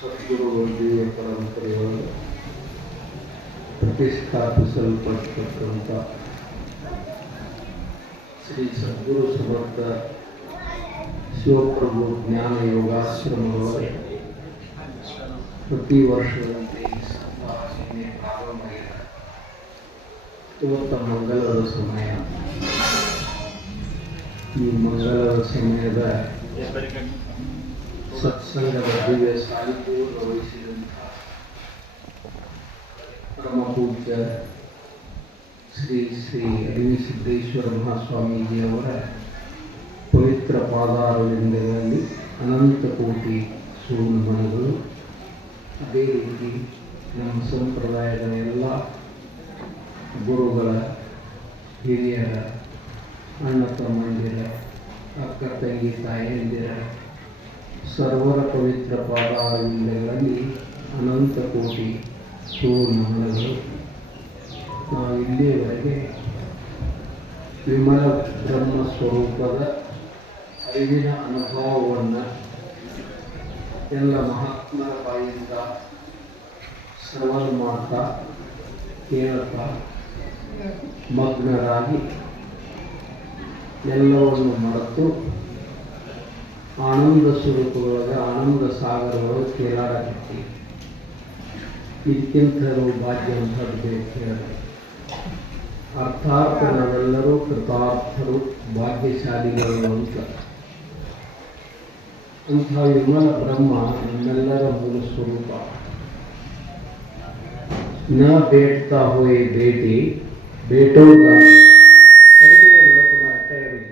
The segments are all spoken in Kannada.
ಸದ್ಗುರುವರ್ಗೀಯ ಪರಂಪರೆಯೊಳಗೆ ಪ್ರತಿಷ್ಠಾಪಿಸಲ್ಪಟ್ಟಂಥ ಶ್ರೀ ಸದ್ಗುರು ಸಮರ್ಥ ಶಿವಪ್ರಭು ಜ್ಞಾನ ಯೋಗಾಶ್ರಮದೊಳಗೆ ಪ್ರತಿ ವರ್ಷದಂತೆ ಈ ಸಂಭಾಷಣೆ ಪ್ರಾರಂಭವಾಗಿದೆ. ಇವತ್ತು ಮಂಗಲದ ಸಮಯ. ಈ ಮಂಗಲದ ಸಮಯದ ಸತ್ಸಂಗದ ದಿವ್ಯ ಸಾಹಿತ್ಯವನ್ನು ವಹಿಸಿದಂಥ ಪರಮ ಪೂಜ್ಯ ಶ್ರೀ ಶ್ರೀ ಅಡವಿ ಸಿದ್ದೇಶ್ವರ ಮಹಾಸ್ವಾಮೀಜಿಯವರ ಪವಿತ್ರ ಪಾದಾರವಿಂದಗಳಲ್ಲಿ ಅನಂತ ಕೋಟಿ ಸುನಮನಗಳು. ಅದೇ ರೀತಿ ನಮ್ಮ ಸಂಪ್ರದಾಯದ ಎಲ್ಲ ಗುರುಗಳ, ಹಿರಿಯರ, ಅಣ್ಣ ತಮ್ಮಂದಿರ, ಅಕ್ಕ ತಂಗಿ ತಾಯಂದಿರ ಸರ್ವರ ಪವಿತ್ರ ಪಾದಾರವಿಂದಗಳಲ್ಲಿ ಅನಂತ ಕೋಟಿ ಸುನಮನಗಳು. ನಾವು ಇಲ್ಲಿಯವರೆಗೆ ವಿಮಲ ಬ್ರಹ್ಮ ಸ್ವರೂಪದ ಅರಿವಿನ ಅನುಭವವನ್ನು ಎಲ್ಲ ಮಹಾತ್ಮರ ಬಾಯಿಂದ ಶ್ರವಣ ಮಾಡ್ತಾ ಕೇಳ್ತಾ ಮಗ್ನರಾಗಿ ಎಲ್ಲವನ್ನು ಮರೆತು ಆನಂದ ಸ್ವರೂಪದೊಳಗೆ ಆನಂದ ಸಾಗರದೊಳಗೆ ತೇಲಾಡಕತ್ತೀವಿ. ಇದಕ್ಕಿಂತಲೂ ಭಾಗ್ಯ ಅಂತದ್ದು ಬೇಕು ಹೇಳಿ. ಅರ್ಥಾತ್ ನಾವೆಲ್ಲರೂ ಕೃತಾರ್ಥರು, ಭಾಗ್ಯಶಾಲಿಗಳು ಅಂತ. ಅಂಥ ವಿಮಲ ಬ್ರಹ್ಮ ನಮ್ಮೆಲ್ಲರ ಮೂಲ ಸ್ವರೂಪ. ನ ಬೇಟ್ತಾ ಹೋಯ್ ಬೇಟಿ ಬೇಟೋದ ಕಡಿಮೆ ಲೋಕದ ಅರ್ಥ ಇರಲಿ.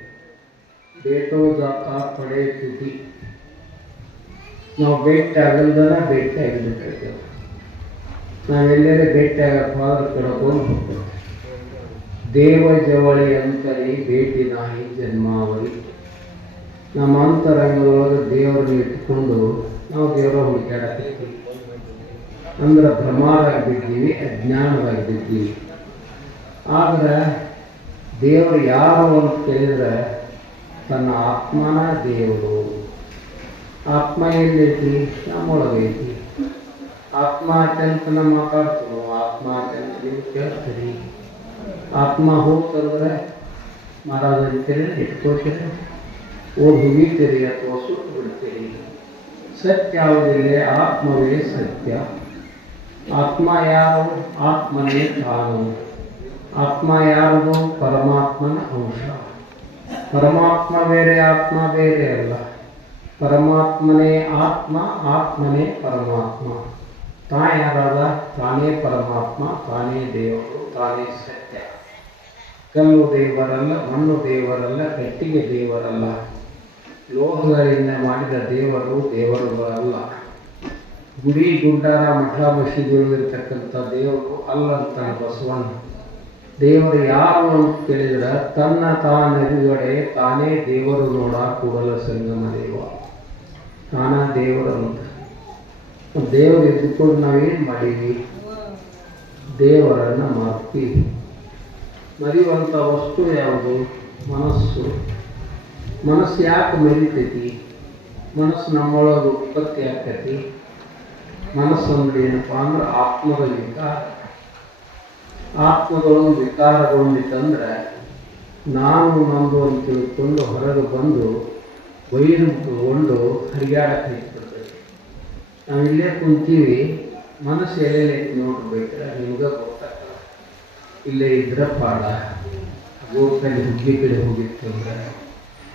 ಬೇಟೋದಾತ ಪಡೆ ತುಟಿ. ನಾವು ಭೇಟಿ ಆಗಲ್ದನ ಭೇಟಿ ಆಗಿಬಿಟ್ಟಿರ್ತೇವೆ. ನಾವೆಲ್ಲರೂ ಭೇಟಿ ಆಗಕ್ಕೆ ಹೋದ್ರೆ ಕಡ್ಕೊಂಡು ಹೋಗ್ತೇವೆ. ದೇವ ಜವಳಿ ಅಂತರಿ ಭೇಟಿ ನಾಯಿ ಜನ್ಮಾವಳಿ. ನಮ್ಮ ಅಂತರಂಗದೊಳಗೆ ದೇವರನ್ನು ಇಟ್ಕೊಂಡು ನಾವು ದೇವರ ಹುಡುಕಾಡತ್ತೀವಿ. ಅಂದ್ರೆ ಭ್ರಮಾರಾಗಿ ಬಿದ್ದೀವಿ, ಅಜ್ಞಾನವಾಗಿ ಬಿದ್ದೀವಿ. ಆದ್ರೆ ದೇವರು ಯಾರು ಅಂತ ಕೇಳಿದ್ರೆ ತನ್ನ ಆತ್ಮನ ದೇವರು. ಆತ್ಮ ಎಲ್ಲೈತಿ? ನಮ್ಮೊಳಗೈತಿ. ಆತ್ಮ ಅತ್ಯಂತನ ಮಾತಾಡ್ತೀವಿ, ಆತ್ಮ ಅತ್ಯಂತ ನೀವು ಕೇಳ್ತೀರಿ. ಆತ್ಮ ಹೋಗ್ತಂದ್ರೆ ಮಹಾರಾಜ ಅಂತೀರಿ, ಇಟ್ಕೋತೀರಿ, ಓದಿ ಹುಗಿತೀರಿ ಅಥವಾ ಸುಟ್ಟು ಬಿಡ್ತೀರಿ. ಸತ್ಯ ಯಾವುದಿಲ್ಲ, ಆತ್ಮವೇ ಸತ್ಯ. ಆತ್ಮ ಯಾರು? ಆತ್ಮನೇ ತಾನು. ಆತ್ಮ ಯಾರದು? ಪರಮಾತ್ಮನ ಅಂಶ. ಪರಮಾತ್ಮ ಬೇರೆ, ಆತ್ಮ ಬೇರೆ ಅಲ್ಲ. ಪರಮಾತ್ಮನೇ ಆತ್ಮ, ಆತ್ಮನೇ ಪರಮಾತ್ಮ. ತಾ ಯಾರಾದ? ತಾನೇ ಪರಮಾತ್ಮ, ತಾನೇ ದೇವರು, ತಾನೇ ಸತ್ಯ. ಕಲ್ಲು ದೇವರಲ್ಲ, ಮಣ್ಣು ದೇವರಲ್ಲ, ಕಟ್ಟಿಗೆ ದೇವರಲ್ಲ. ಲೋಹಗಳಿಂದ ಮಾಡಿದ ದೇವರು ದೇವರುಗಳಲ್ಲ. ಗುಡಿ ಗುಡ್ಡಾರ ಮಠ ಮಸೀದಿಯಲ್ಲಿರ್ತಕ್ಕಂಥ ದೇವರು ಅಲ್ಲಂತ ಬಸವಣ್ಣ. ದೇವರು ಯಾರು ಅಂತ ಕೇಳಿದ್ರೆ ತನ್ನ ತಾನೆದುಗಡೆ ತಾನೇ ದೇವರು ನೋಡ ಕೂಡಲ ಸಂಗಮ ದೇವ. ತಾನ ದೇವರು ಅಂತ. ದೇವರು ಎದ್ದುಕೊಂಡು ನಾವೇನು ಮಾಡೀವಿ? ದೇವರನ್ನು ಮರ್ತೀವಿ. ಮರೆಯುವಂಥ ವಸ್ತು ಯಾವುದು? ಮನಸ್ಸು. ಮನಸ್ಸು ಯಾಕೆ ಮರಿತೈತಿ? ಮನಸ್ಸು ನಮ್ಮೊಳಗೆ ಉತ್ಪತ್ತಿ ಆಗ್ತೈತಿ. ಮನಸ್ಸು ಅಂದ್ರೆ ಏನಪ್ಪ ಅಂದ್ರೆ ಆತ್ಮದ ವಿಕಾರ. ಆತ್ಮದೊಳಗೆ ವಿಕಾರಗೊಂಡಿತ್ತಂದ್ರೆ ನಾನು ನಂದು ಅಂತ ತಿಳ್ಕೊಂಡು ಹೊರಗೆ ಬಂದು ವೈರು ತಗೊಂಡು ಹರಿಯಾಡಕ್ಕೆ ನಿಂತ್ಬಿಡ್ತೈತಿ. ನಾವು ಇಲ್ಲೇ ಕುಂತೀವಿ, ಮನಸ್ಸು ಎಲ್ಲೆಲ್ಲೈತಿ ನೋಡ್ಬೇಕಾದ್ರೆ ನಿಮ್ಗೆ ಗೊತ್ತಾಗಲ್ಲ. ಇಲ್ಲೇ ಇದ್ರೆ ಪಾಡ. ಗೋಕಲ್ಲಿ ಹುಗ್ಗಿ ಕಡೆ ಹೋಗಿತ್ತಂದ್ರೆ,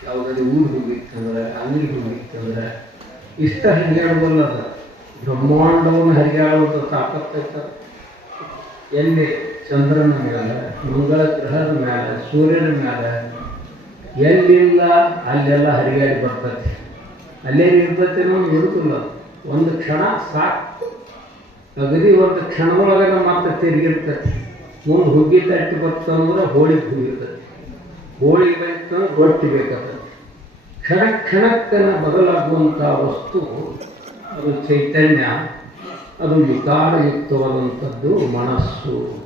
ಯಾವುದಾದ್ರು ಊರು ಹೋಗಿತ್ತಂದ್ರೆ, ಅಂಗಡಿ ಹೋಗಿತ್ತಂದ್ರೆ ಇಷ್ಟ ಹರಿಯಾಡಬಲ್ಲದ. ಬ್ರಹ್ಮಾಂಡವನ್ನು ಹರಿಯಾಡುವಂಥ ತಾಕತ್ತೈತ ಎಲ್ಲಿ? ಚಂದ್ರನ ಮೇಲೆ, ಮಂಗಳ ಗ್ರಹದ ಮೇಲೆ, ಸೂರ್ಯನ ಮೇಲೆ. ಎಲ್ಲಿಲ್ಲ ಅಲ್ಲೆಲ್ಲ ಹರಿಯಾಡಿ ಬರ್ತೈತಿ. ಅಲ್ಲೇ ಇರ್ತೈತೇನೋ ಇರುತ್ತಿಲ್ಲ. ಒಂದು ಕ್ಷಣ ಸಾಕು. ಅಗದಿ ಒಂದು ಕ್ಷಣದೊಳಗೆ ಮತ್ತೆ ತಿರುಗಿರ್ತೈತಿ. ಮುಂದೆ ಹುಗ್ಗಿ ತಟ್ಟಿ ಬರ್ತಂದ್ರೆ ಹೋಳಿಗೆ ಹುಗಿರ್ತೈತಿ. ಹೋಳಿಗೆ ಬೇಕಂದ್ರೆ ರೊಟ್ಟಿ ಬೇಕಾಗ್ತೈತಿ. ಕ್ಷಣ ಕ್ಷಣಕ್ಕೆ ಬದಲಾಗುವಂಥ ವಸ್ತು ಅದು ಚೈತನ್ಯ. ಅದು ವಿಕಾರಯುಕ್ತವಾದಂಥದ್ದು ಮನಸ್ಸು.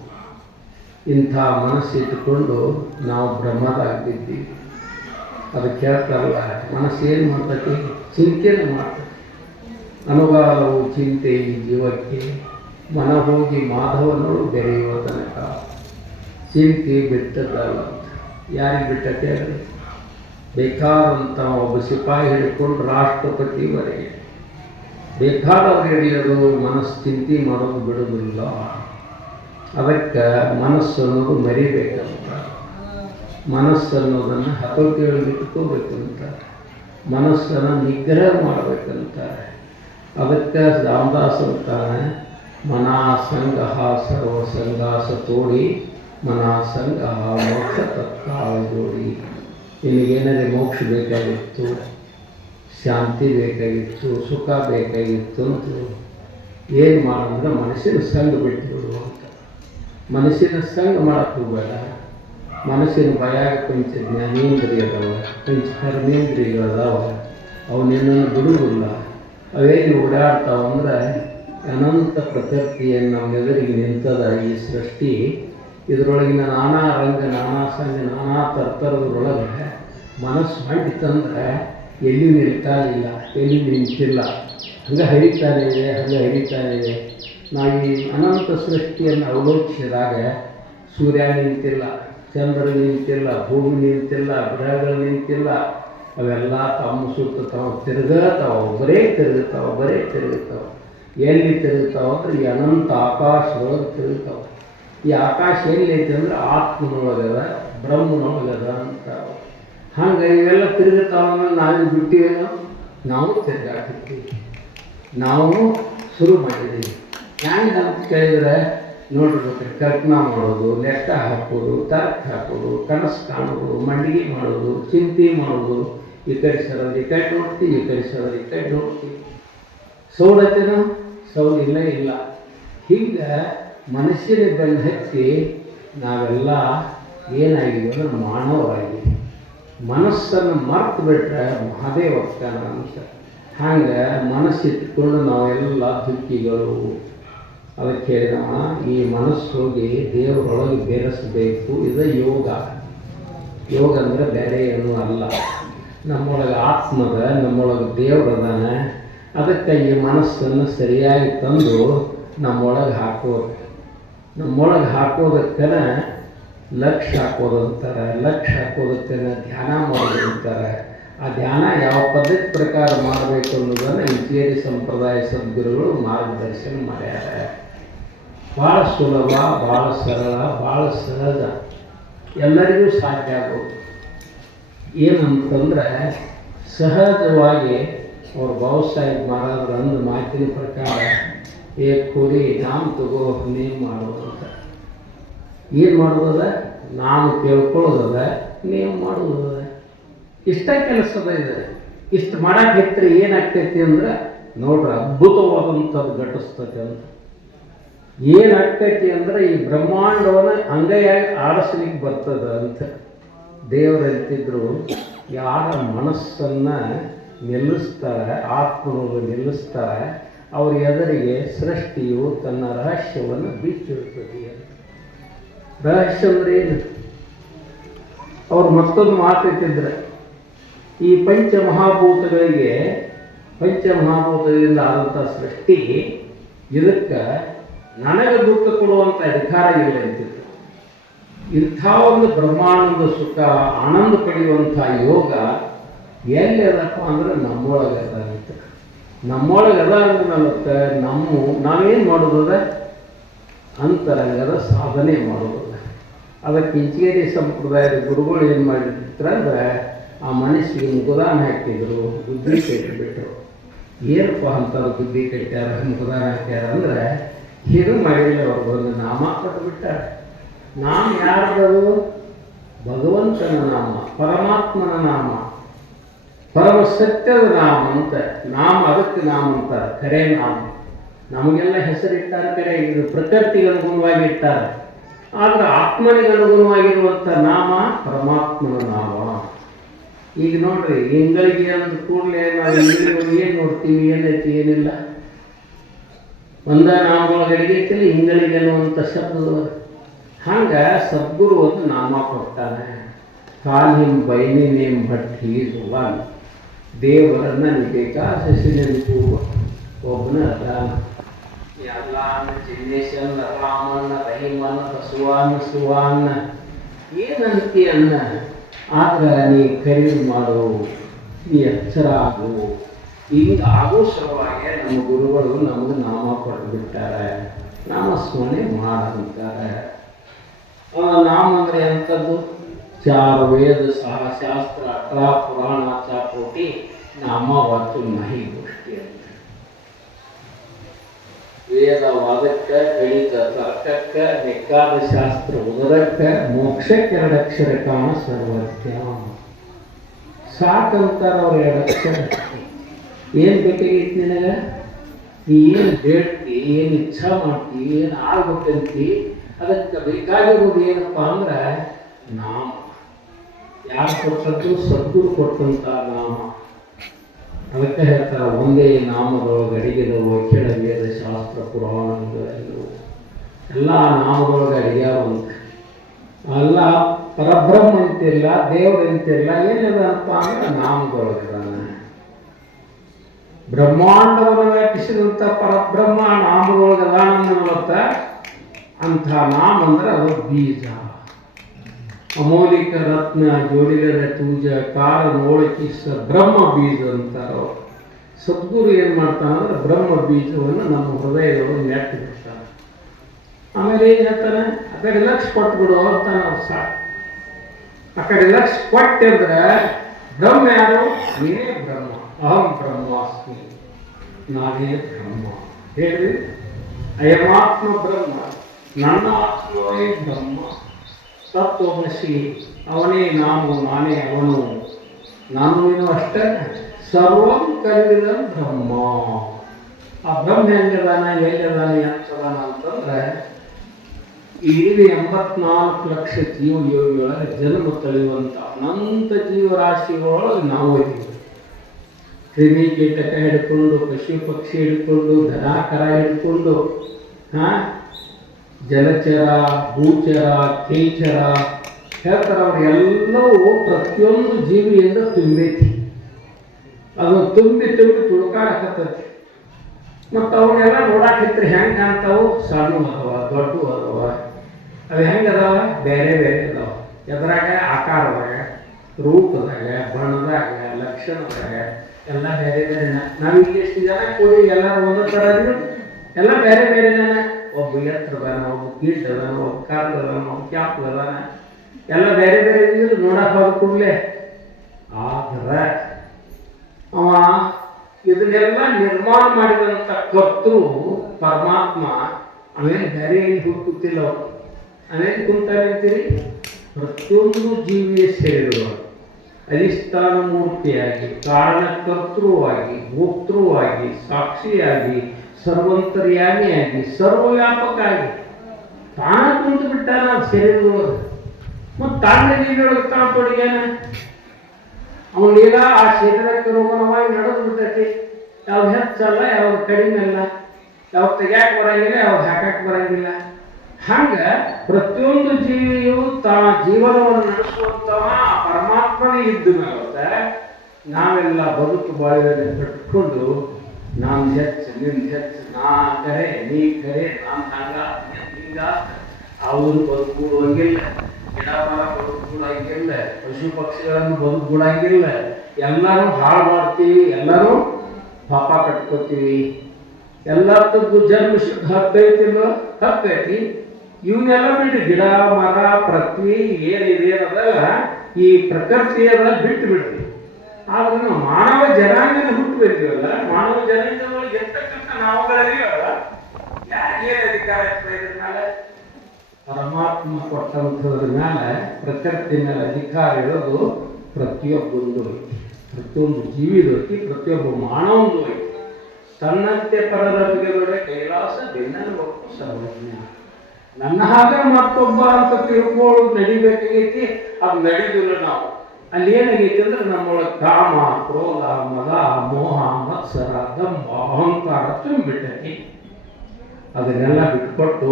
ಇಂಥ ಮನಸ್ಸಿಟ್ಟುಕೊಂಡು ನಾವು ಭ್ರಮದಾಗಿದ್ದೀವಿ. ಅದು ಕೇಳ್ತಾರಲ್ಲ, ಮನಸ್ಸು ಏನು ಮಾಡ್ತೈತಿ? ಚಿಂತನೆ ಮಾಡ್ತೈತಿ. ಅನುಗಾಲವು ಚಿಂತೆ ಈ ಜೀವಕ್ಕೆ ಮನ ಹೋಗಿ ಮಾಧವನಳು ಬೆರೆಯುವ ತನಕ ಚಿಂತೆ ಬಿಟ್ಟದಲ್ಲ. ಯಾರಿಗೆ ಬಿಟ್ಟಕ್ಕೆ ಹೇಳಿ? ಬೇಕಾದಂಥ ಒಬ್ಬ ಸಿಪಾಯಿ ಹಿಡ್ಕೊಂಡು ರಾಷ್ಟ್ರಪತಿವರೆಗೆ ಬೇಕಾದವ್ರು ಹಿಡಿಯೋದು ಮನಸ್ಸು ಚಿಂತೆ ಮಾಡೋದು ಬಿಡೋದಿಲ್ಲ. ಅದಕ್ಕೆ ಮನಸ್ಸು ಅನ್ನೋದು ಮರಿಬೇಕಂತ, ಮನಸ್ಸು ಅನ್ನೋದನ್ನು ಹತೋಟಿಯೊಳಗೆ ಇಟ್ಕೋಬೇಕಂತ, ಮನಸ್ಸನ್ನು ನಿಗ್ರಹ ಮಾಡಬೇಕಂತಾರೆ. ಅದಕ್ಕೆ ರಾಮದಾಸ್ ಅಂತಾನೆ ಮನಾಸಂಗ ಸರ್ವಸಂಗಾಸ ತೋಡಿ ಮನಾಸಂಗ ಮೋಕ್ಷ ತತ್ಕಾಲ ಜೋಡಿ. ನಿಮಗೇನಾದ್ರೆ ಮೋಕ್ಷ ಬೇಕಾಗಿತ್ತು, ಶಾಂತಿ ಬೇಕಾಗಿತ್ತು, ಸುಖ ಬೇಕಾಗಿತ್ತು ಅಂತ ಏನು ಮಾಡಿದ್ರೆ ಮನಸ್ಸಿನ ಸಂಘ ಬಿಟ್ಟುಬಿಡು ಅಂತ. ಮನಸ್ಸಿನ ಸಂಘ ಮಾಡಕ್ಕೆ ಹೋಗಬೇಡ. ಮನಸ್ಸಿನ ಭಯಾಗ ಪಂಚ ಜ್ಞಾನೇಂದ್ರಿಯ ಅದಾವ, ಪಂಚ ಕರ್ಮೇಂದ್ರಿಯಗಳು ಅದಾವ, ಅವನ್ನೇನನ್ನು ಬಿಡುವುದಿಲ್ಲ. ಅವೇನು ಓಡಾಡ್ತಾವಂದ್ರೆ ಅನಂತ ಪ್ರಕೃತಿಯನ್ನು ನಮ್ಮ ಎದುರಿಗೆ ನಿಂತದ ಈ ಸೃಷ್ಟಿ. ಇದರೊಳಗಿನ ನಾನಾ ರಂಗ, ನಾನಾ ಸಂಘ, ನಾನಾ ತರ್ತರದೊಳಗೆ ಮನಸ್ಸು ಮಾಡಿತಂದ್ರೆ ಎಲ್ಲಿ ನಿಲ್ತಾನಿಲ್ಲ, ಎಲ್ಲಿ ನಿಂತಿಲ್ಲ, ಹಂಗೆ ಹರಿತಾನೆ ಇದೆ, ಹಂಗೆ ಹರಿತಾನೆ ಇದೆ. ನಾವು ಈ ಅನಂತ ಸೃಷ್ಟಿಯನ್ನು ಅವಲೋಕಿಸಿದಾಗ ಸೂರ್ಯ ನಿಂತಿಲ್ಲ, ಚಂದ್ರ ನಿಂತಿಲ್ಲ, ಭೂಮಿ ನಿಂತಿಲ್ಲ, ಗ್ರಹಗಳು ನಿಂತಿಲ್ಲ. ಅವೆಲ್ಲ ತಮ್ಮ ಸುತ್ತ ತಾವು ತಿರುಗತಾವೆ, ಬರೇ ತಿರುಗುತ್ತಾವೆ. ಎಲ್ಲಿ ತಿರುಗುತ್ತಾವೆ ಅಂದ್ರೆ ಈ ಅನಂತ ಆಕಾಶದೊಳಗೆ ತಿರುಗುತ್ತಾವೆ. ಈ ಆಕಾಶ ಎಲ್ಲಿ ಐತೆ ಅಂದ್ರೆ ಆತ್ಮನೊಳಗದ, ಬ್ರಹ್ಮನೊಳಗದ ಅಂತ. ಹಂಗೆ ಇವೆಲ್ಲ ತಿರುಗುತ್ತಾವೆ. ನಾವು ಬಿಟ್ಟಿವೇನೋ, ನಾವು ತಿರುಗಾಡ್ತಿರ್ತೀವಿ, ನಾವು ಶುರು ಮಾಡಿದ್ದೀವಿ. ಹ್ಯಾಂಗೆ ಅಂತ ಕೇಳಿದರೆ ನೋಡಿರ್ಬೇಕು, ಕಲ್ಪನಾ ಮಾಡೋದು, ಲೆಕ್ಕ ಹಾಕೋದು, ತರ್ಕ ಹಾಕೋದು, ಕನಸು ಕಾಣೋದು, ಮಂಡಿಗೆ ಮಾಡೋದು, ಚಿಂತೆ ಮಾಡೋದು. ಈ ಕಡೆ ಸರೋದು ಈ ಕಡೆ ನೋಡ್ತೀವಿ, ಈ ಕಡೆ ಸರೋದು ಈ ಕಡೆ ನೋಡ್ತೀವಿ. ಸೌಡತೇನ ಸೌದಿಲ್ಲ ಇಲ್ಲ. ಹೀಗೆ ಮನುಷ್ಯನ ಬೆನ್ನು ಹಚ್ಚಿ ನಾವೆಲ್ಲ ಏನಾಗಿದ್ದೀವಿ ಅಂದ್ರೆ ಮಾನವರಾಗಿದ್ದೀವಿ. ಮನಸ್ಸನ್ನು ಮರ್ತು ಬಿಟ್ರೆ ಮಹಾದೇವ ಹೋಗ್ತಾನ ಅಂತ. ಹಾಗೆ ಮನಸ್ಸಿಟ್ಕೊಂಡು ನಾವೆಲ್ಲ ದುಃಖಿಗಳು. ಅದಕ್ಕೆ ಹೇಳಿದವ ಈ ಮನಸ್ಸು ಹೋಗಿ ದೇವರೊಳಗೆ ಬೆರೆಸಬೇಕು. ಇದು ಯೋಗ. ಯೋಗ ಅಂದರೆ ಬೇರೆ ಏನೂ ಅಲ್ಲ. ನಮ್ಮೊಳಗೆ ಆತ್ಮದ, ನಮ್ಮೊಳಗೆ ದೇವರದಾನೆ. ಅದಕ್ಕೆ ಈ ಮನಸ್ಸನ್ನು ಸರಿಯಾಗಿ ತಂದು ನಮ್ಮೊಳಗೆ ಹಾಕೋದು. ನಮ್ಮೊಳಗೆ ಹಾಕೋದಕ್ಕನ ಲಕ್ಷ್ಯ ಹಾಕೋದು ಅಂತಾರೆ. ಲಕ್ಷ್ಯ ಹಾಕೋದಕ್ಕನ ಧ್ಯಾನ ಮಾಡೋದು ಅಂತಾರೆ. ಆ ಧ್ಯಾನ ಯಾವ ಪದ್ಧತಿ ಪ್ರಕಾರ ಮಾಡಬೇಕು ಅನ್ನೋದನ್ನು ಇಂಚೇರಿ ಸಂಪ್ರದಾಯ ಸದ್ಗುರುಗಳು ಮಾರ್ಗದರ್ಶನ ಮಾಡ್ಯಾರ. ಭಾಳ ಸುಲಭ, ಭಾಳ ಸರಳ, ಭಾಳ ಸಹಜ, ಎಲ್ಲರಿಗೂ ಸಾಧ್ಯ ಆಗೋದು. ಏನಂತಂದರೆ ಸಹಜವಾಗಿ ಅವ್ರು ಬಾಬಾ ಸಾಹೇಬ್ ಮಹಾರಾಜರು ಅಂದ ಮಾತಿನ ಪ್ರಕಾರ ಕೂಡಿ ನಾಮ ತಗೋ ನೇಮ್ ಮಾಡೋದು ಅಂತ. ಏನು ಮಾಡೋದದ? ನಾನು ಕೇಳ್ಕೊಳ್ಳೋದದ, ನೇಮ್ ಮಾಡೋದದ. ಇಷ್ಟ ಕೆಲಸದ ಇದೆ. ಇಷ್ಟು ಮಾಡಕ್ಕೆ ಹೆಚ್ಚು ಏನಾಗ್ತೈತಿ ಅಂದ್ರೆ ನೋಡ್ರಿ ಅದ್ಭುತವಾದಂಥದ್ದು ಘಟಿಸ್ತೈತೆ ಅಂತ. ಏನಾಗ್ತೈತಿ ಅಂದ್ರೆ ಈ ಬ್ರಹ್ಮಾಂಡವನ್ನು ಅಂಗೈಯಾಗಿ ಆಡಿಸ್ಲಿಕ್ಕೆ ಬರ್ತದ ಅಂತ. ದೇವರು ಹೇಳ್ತಿದ್ರು, ಯಾರ ಮನಸ್ಸನ್ನು ನಿಲ್ಲಿಸ್ತಾರೆ, ಆತ್ಮನೊಳಗೆ ನಿಲ್ಲಿಸ್ತಾರೆ, ಅವ್ರ ಎದುರಿಗೆ ಸೃಷ್ಟಿಯು ತನ್ನ ರಹಸ್ಯವನ್ನು ಬಿಚ್ಚಿಡ್ತದೆ ಅಂತ. ರಹಸ್ಯ ಅಂದ್ರೆ ಏನು? ಅವ್ರು ಮತ್ತೊಂದು ಮಾತೈತಿದ್ರೆ, ಈ ಪಂಚಮಹಾಭೂತಗಳಿಂದ ಆದಂಥ ಸೃಷ್ಟಿ, ಇದಕ್ಕೆ ನನಗೆ ದುಃಖ ಕೊಡುವಂಥ ಅಧಿಕಾರ ಇಲ್ಲ ಅಂತಿದ್ರು. ಇಂಥ ಒಂದು ಬ್ರಹ್ಮಾನಂದ ಸುಖ ಆನಂದ ಪಡೆಯುವಂಥ ಯೋಗ ಎಲ್ಲಿ ಅದಪ್ಪ ಅಂದ್ರೆ ನಮ್ಮೊಳಗದ ಅಂತ. ನಮ್ಮೊಳಗದ ಅಂದ್ರೆ ನಾವೇನು ಮಾಡೋದದ? ಅಂತರಂಗದ ಸಾಧನೆ ಮಾಡೋದದ. ಅದಕ್ಕೆ ಇಂಚೇರಿ ಸಂಪ್ರದಾಯದ ಗುರುಗಳು ಏನು ಮಾಡಿರ್ತಾರೆ, ಆ ಮನಸ್ಸಿಗೆ ಮುಗುದಾನ ಹಾಕಿದ್ರು, ಬುದ್ಧಿ ಕಟ್ಟಿಬಿಟ್ರು. ಏನಪ್ಪ ಅಂತಾರೆ ಬುದ್ಧಿ ಕಟ್ಟ್ಯಾರ, ಮುಗುದಾನ ಹಾಕ್ಯಾರ ಅಂದ್ರೆ ಏನು ಮಾಡಿಲ್ಲ. ಅವ್ರಿಗೊಂದು ನಾಮ ಕೊಟ್ಟುಬಿಟ್ಟಾರೆ. ನಾಮ ಯಾರ್ದವು? ಭಗವಂತನ ನಾಮ, ಪರಮಾತ್ಮನ ನಾಮ, ಪರಮ ಸತ್ಯದ ನಾಮ ಅಂತ. ನಾಮ ಅದಕ್ಕೆ ನಾಮ ಅಂತಾರೆ, ಕರೆ ನಾಮ. ನಮಗೆಲ್ಲ ಹೆಸರಿಟ್ಟಾರೆ ಕರೆ, ಇದು ಪ್ರಕೃತಿಗೆ ಅನುಗುಣವಾಗಿ ಇಟ್ಟಾರೆ. ಆದರೆ ಆತ್ಮನಿಗೆ ಅನುಗುಣವಾಗಿರುವಂಥ ನಾಮ ಪರಮಾತ್ಮನ ನಾಮ. ಈಗ ನೋಡ್ರಿ, ಇಂಗಳಿಗೆ ಅಂದ ಕೂಡಲೇ ನಾವು ಏನು ನೋಡ್ತೀವಿ? ಏನೈತಿ? ಏನಿಲ್ಲ. ಒಂದ ನಾಮಗಳಿಗೆ ಐತಿಲ್ಲ, ಇಂಗಳಿಗೆ ಅನ್ನುವಂಥ ಶಬ್ದದ. ಹಂಗೆ ಸದ್ಗುರು ಒಂದು ನಾಮ ಕೊಡ್ತಾನೆ. ಕಾಲಿಂ ಬೈನಿ ನೇಮ್ ಭಟ್ ಹೀಸ್ ಒನ್. ದೇವರನ್ನು ಬೇಕಾದ ನೆನಪು, ಒಬ್ಬನ ಅದಾನ. ಎಲ್ಲಾನ ಜಿನ್ನೇಶನ್ ರಾಮಣ್ಣ ರಹೀಮಣ್ಣ ಬಸವಣ್ಣ ಸುವಣ್ಣ ಏನಂತಿ ಅನ್ನ. ಆದ್ರೆ ನೀ ಖರೀದಿ ಮಾಡು, ನೀ ಎಚ್ಚರ ಆಗು. ಹಿಂಗೆ ಆಗೋ ಸಲುವಾಗಿ ನಮ್ಮ ಗುರುಗಳು ನಮಗೆ ನಾಮ ಕೊಟ್ಟು ಬಿಟ್ಟಾರೆ, ನಾಮಸ್ಮರಣೆ ಮಾಡಂತಾರೆ. ನಾಮ ಅಂದರೆ ಎಂಥದ್ದು? 4 ವೇದ 6 ಶಾಸ್ತ್ರ 18 ಪುರಾಣ ಚಾಕೋಟಿ ನಾಮ ವಾಚು ನಹಿ ಗೋಷ್ಠಿ ಅಂತ. ವೇದ ವಾದಕ್ಕೆ, ಗಣಿತ ತರ್ಕಕ್ಕೆ, ಬೇಕಾದ ಶಾಸ್ತ್ರ ಉದರಕ್ಕೆ, ಮೋಕ್ಷಕ್ಕೆ 2 ಅಕ್ಷರ ಕಾಣ ಸರ್ವಜ್ಞ ಸಾಕಂತಾರ. ಅವ್ರು 2 ಅಕ್ಷರ ಏನು ಬೇಕಾಗೈತಿ ನಿನಗೆ? ನೀ ಏನು ಬೇಡ್ತಿ, ಏನು ಇಚ್ಛಾ ಮಾಡ್ತಿ, ಏನು ಆಗ್ಬೇಕಂತಿ, ಅದಕ್ಕೆ ಬೇಕಾಗಿರೋದು ಏನಪ್ಪ ಅಂದ್ರೆ ನಾಮ. ಯಾರು ಕೊಟ್ಟದ್ದು? ಸದ್ಗುರು ಕೊಟ್ಟಂತ ನಾಮ. ಅದಕ್ಕೆ ಹೇಳ್ತಾರೆ, ಒಂದೇ ನಾಮದೊಳಗೆ ಅಡಿಗೆದವು ಅಖಿಲ ವೇದ ಶಾಸ್ತ್ರ ಪುರಾಣಗಳು ಎಲ್ಲ ನಾಮದೊಳಗೆ ಅಡಿಗ್ಯಾವಂತ. ಅಲ್ಲ ಪರಬ್ರಹ್ಮ ಅಂತಿಲ್ಲ, ದೇವ್ರ ಅಂತಿಲ್ಲ, ಏನಿದನಪ್ಪ ಅಂದ್ರೆ ನಾಮದೊಳಗಿದಾನೆ. ಬ್ರಹ್ಮಾಂಡವನ್ನು ವ್ಯಾಪಿಸಿದಂಥ ಪರಬ್ರಹ್ಮ ನಾಮದೊಳಗದಾನತ್ತ. ಅಂಥ ನಾಮ ಅಂದ್ರೆ ಅದು ಬೀಜ. ಅಮೌಲಿಕ ರತ್ನ ಜೋಡಿಗದ ತೂಜ ಕಾಲ ನೋಳಕಿಸ ಬ್ರಹ್ಮ ಬೀಜ ಅಂತಾರೋ. ಸದ್ಗುರು ಏನು ಮಾಡ್ತಾನಂದ್ರೆ ಬ್ರಹ್ಮ ಬೀಜವನ್ನು ನಮ್ಮ ಹೃದಯದೊಳಗೆ ನೆಟ್ಟು ಬಿಡ್ತಾನೆ. ಆಮೇಲೆ ಏನು ಹೇಳ್ತಾನೆ? ಆ ಕಡೆ ಲಕ್ಷ ಕೊಟ್ಬಿಡು ಅಂತ ನಾವು ಸಾಕು. ಆ ಕಡೆ ಲಕ್ಷ ಕೊಟ್ಟಿದ್ರೆ ಬ್ರಹ್ಮ ಯಾರು? ನೀನೇ ಬ್ರಹ್ಮ. ಅಹಂ ಬ್ರಹ್ಮಾಸ್ಮಿ, ನಾನೇ ಬ್ರಹ್ಮ ಹೇಳಿ. ಅಯಮಾತ್ಮ ಬ್ರಹ್ಮ, ನನ್ನ ಆತ್ಮವೇ ಬ್ರಹ್ಮ. ತತ್ವಮಸಿ, ಅವನೇ ನಾನು, ನಾನೇ ಅವನು, ನಾನು ನೀನು ಅಷ್ಟೇ. ಸರ್ವಂ ಕಲಿದ ಬ್ರಹ್ಮ. ಆ ಬ್ರಹ್ಮ ಹೆಂಗದಾನ, ಎಲ್ಲಿದಾನೆ, ಅಂತದಾನ ಅಂತಂದ್ರೆ ಈ 84 ಲಕ್ಷ ಜೀವಯೋಗಿಗಳಲ್ಲಿ ಜನ್ಮ ತಳೆಯುವಂಥ ಅನಂತ ಜೀವರಾಶಿಗಳೊಳಗೆ ನಾವು ಇದ್ದೀವಿ. ಕ್ರಿಮಿ ಕೀಟಕ ಹಿಡ್ಕೊಂಡು, ಪಶು ಪಕ್ಷಿ ಹಿಡ್ಕೊಂಡು, ದನಾಕರ ಹಿಡ್ಕೊಂಡು, ಜಲಚರ, ಭೂಚರ, ಕೇಚರ ಹೇಳ್ತಾರೆ. ಅವ್ರು ಎಲ್ಲವೂ ಪ್ರತಿಯೊಂದು ಜೀವಿಯಿಂದ ತುಂಬೈತಿ. ಅದು ತುಂಬಿ ತುಂಬಿ ತುಳುಕಾಡಕತ್ತೈತಿ. ಮತ್ತು ಅವನ್ನೆಲ್ಲ ನೋಡಾಕಿದ್ರೆ ಹೆಂಗೆ ಕಾಣ್ತಾವು? ಸಣ್ಣ ಅದಾವ, ದೊಡ್ಡ ಅದಾವ. ಅವು ಹೆಂಗೆ ಅದಾವ? ಬೇರೆ ಬೇರೆ ಅದಾವ. ಎದ್ರಾಗ ಆಕಾರದಾಗ, ರೂಪದಾಗ, ಬಣ್ಣದಾಗ, ಲಕ್ಷಣದಾಗ ಎಲ್ಲ ಬೇರೆ ಬೇರೆ. ನಾವು ಇಲ್ಲಿ ಎಷ್ಟು ಜನ ಕೂಡಿ ಎಲ್ಲರೂ ಒಂದೇ ಥರ ಎಲ್ಲ ಬೇರೆ ಬೇರೆ ಜನ. ಒಬ್ಬ ಎತ್ತರದಾನ, ಒಬ್ಬ ಕೀಟ್ ಅದಾನ, ಒಬ್ಬ ಕಾಲದಾನ, ಒಬ್ಬ ಕ್ಯಾಪ್ ಅದಾನ. ಎಲ್ಲ ಬೇರೆ ಬೇರೆ ಇದ್ರು ನೋಡಕ್ಕೆ ಹೋದ ಕೂಡಲೇ. ಆದ್ರೆ ಅವ ಇದನ್ನೆಲ್ಲ ನಿರ್ಮಾಣ ಮಾಡಿದಂಥ ಕರ್ತೃ ಪರಮಾತ್ಮ ಅವೇನು ಬೇರೆ ಏನು ಹುಡುಕುತ್ತಿಲ್ಲ. ಅವರು ಅವೇನು ಕುಂತಾರೆ ಅಂತೀರಿ? ಪ್ರತಿಯೊಂದು ಜೀವಿಯ ಸೇರಿರುವ ಅಧಿಷ್ಠಾನ ಮೂರ್ತಿಯಾಗಿ, ಕಾರಣಕರ್ತೃವಾಗಿ, ಭೋಕ್ತೃವಾಗಿ, ಸಾಕ್ಷಿಯಾಗಿ, ಸರ್ವಂತರ್ಯಾಮಿಯಾಗಿ, ಸರ್ವವ್ಯಾಪಕ ಆಗಿ ತಾನ ಕುಂತು ಬಿಟ್ಟ ನಾವು ಸೇರಿದವರು. ಮತ್ತು ತಾನೇ ನೀರೊಳಗೆ ತಾನು ತೊಡಗ್ಯಾನ. ಅವನಿಲ್ಲ ಆ ಶರೀರಕ್ಕೆ ರೋಗನವಾಗಿ ನಡೆದು ಬಿಡ್ತೈತಿ. ಯಾವ್ದು ಹೆಚ್ಚಲ್ಲ, ಯಾವ್ದು ಕಡಿಮೆ ಅಲ್ಲ, ಯಾವ್ದು ತೆಗ್ಯಾಕೆ ಬರಂಗಿಲ್ಲ, ಯಾವ್ದು ಹಾಕಕ್ಕೆ ಬರಂಗಿಲ್ಲ. ಹಂಗೆ ಪ್ರತಿಯೊಂದು ಜೀವಿಯು ತಾ ಜೀವನವನ್ನು ನಡೆಸುವಂತಹ ಪರಮಾತ್ಮನೇ ಇದ್ದು ಮೇಲೆ ನಾವೆಲ್ಲ ಬದುಕು ಬಾಳಿದಲ್ಲಿ ಕಟ್ಕೊಂಡು ನಾನು ಹೆಚ್ಚು, ನಿನ್ನ ಹೆಚ್ಚು, ನಾ ಕರೆ, ನೀ ಕರೆ, ನಾನು ಹಂಗ ಹಿಂಗ, ಅವರು ಬದುಕೂಡುವಂಗಿಲ್ಲ, ಗಿಡ ಮರ ಬದುಕೂಡಂಗಿಲ್ಲ, ಪಶು ಪಕ್ಷಿಗಳನ್ನು ಬದುಕೂಡಂಗಿಲ್ಲ. ಎಲ್ಲರೂ ಹಾಳು ಮಾಡ್ತೀವಿ, ಎಲ್ಲರೂ ಪಾಪ ಕಟ್ಕೋತೀವಿ. ಎಲ್ಲದಕ್ಕೂ ಜನ್ಮ ಹಕ್ಕೈತಿಲ್ಲ, ಹಕ್ಕೈತಿ. ಇವನ್ನೆಲ್ಲ ಬಿಟ್ಟು ಗಿಡ ಮರ ಪೃಥ್ವಿ ಏನಿದೆ ಅನ್ನೋದೆಲ್ಲ ಈ ಪ್ರಕೃತಿಯೆಲ್ಲ ಬಿಟ್ಟು ಬಿಡ್ತೀವಿ. ಆದ್ರೆ ನಾವು ಮಾನವ ಜನಾಂಗನ ಹುಟ್ಟು ಬರ್ತೀವಲ್ಲ, ಮಾನವ ಜನಾಂಗದೊಳಗೆ ಎರ್ತಕ್ಕಂಥ ನಾವುಗಳಿವಲ್ಲ, ಯಾರಿಗೇನು ಅಧಿಕಾರ ಇದ್ರ ಮೇಲೆ? ಪರಮಾತ್ಮ ಕೊಟ್ಟಂಥದ್ರ ಮೇಲೆ, ಪ್ರಕೃತಿ ಮೇಲೆ ಅಧಿಕಾರ ಇರೋದು ಪ್ರತಿಯೊಬ್ಬಂದು ಐತಿ, ಪ್ರತಿಯೊಂದು ಜೀವಿದು ಐತಿ, ಪ್ರತಿಯೊಬ್ಬ ಮಾನವಂದು ಐತಿ. ತನ್ನಂತೆ ಪರರ ಬಗೆದೊಡೆ ಕೈಲಾಸ ಬೆನ್ನನ್ನು ಒಪ್ಪು ಸರ್ವಜ್ಞ. ನನ್ನ ಹಾಗೆ ಮತ್ತೊಬ್ಬ ಅಂತ ತಿಳ್ಕೊಳ್ಳೋದು ನಡಿಬೇಕಾಗೈತಿ. ಅದು ನಡೀದಿಲ್ಲ. ನಾವು ಅಲ್ಲಿ ಏನಾಗೈತಿ ಅಂದ್ರೆ ನಮ್ಮೊಳಗೆ ಕಾಮ, ಕ್ರೋಧ, ಮದ, ಮೋಹ, ಮತ್ಸರ, ದಂಭ, ಅಹಂಕಾರ ತುಂಬಿಬಿಟ್ಟೈತಿ. ಅದನ್ನೆಲ್ಲ ಬಿಟ್ಕೊಟ್ಟು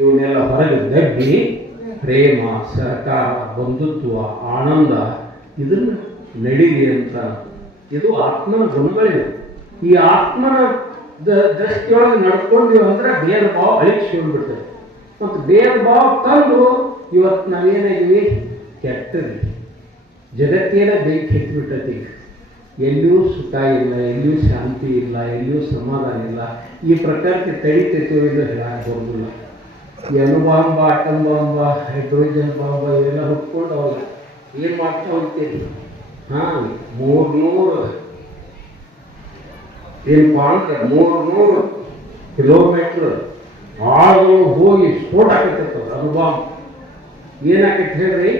ಇವನ್ನೆಲ್ಲ ಹೊರಗೆ ದಬ್ಬಿ ಪ್ರೇಮ, ಸಹಕಾರ, ಬಂಧುತ್ವ, ಆನಂದ ಇದನ್ನು ನಡೀಲಿ ಅಂತ. ಇದು ಆತ್ಮನ ಗುಣಗಳಿವೆ. ಈ ಆತ್ಮನ ದೃಷ್ಟಿಯೊಳಗೆ ನಡ್ಕೊಂಡಿವಿ ಅಂದ್ರೆ ಭೇದ ಭಾವ ಅಳಿಸಿ ಹೋಗ್ಬಿಡ್ತದೆ. ಮತ್ತು ಭೇದ ಭಾವ ತಂದು ಇವತ್ತು ನಾವೇನಾಗಿವಿ ಕೆಟ್ಟದ್ವಿ. ಜಗತ್ತೇನ ಬೆಂಕಿ ಹೆಚ್ಚಿಬಿಟ್ಟತಿ. ಎಲ್ಲಿಯೂ ಸುಖ ಇಲ್ಲ, ಎಲ್ಲಿಯೂ ಶಾಂತಿ ಇಲ್ಲ, ಎಲ್ಲಿಯೂ ಸಮಾಧಾನ ಇಲ್ಲ. ಈ ಪ್ರಕೃತಿ ತಡಿತೈತೋ ಇದು ಹೇಳಕ್ಕೆ ಬರೋದಿಲ್ಲ. ಅಣುಬಾಂಬ, ಆಟಮ್ ಬಾಂಬ, ಹೈಡ್ರೋಜನ್ ಬಾಂಬ ಇವೆಲ್ಲ ಹುಟ್ಕೊಂಡು ಅವಾಗ ಏನು ಮಾಡ್ತಾ ಹೋಗ್ತೀರಿ? 300 ಏನಪ್ಪ ಅಂದ್ರೆ 300 ಕಿಲೋಮೀಟ್ರ್ ಆಳು ಹೋಗಿ ಸ್ಫೋಟ ಆಕೈತದ ಅಣುಬಾಂಬ್. ಏನಾಕೈತೆ ಹೇಳ್ರಿ,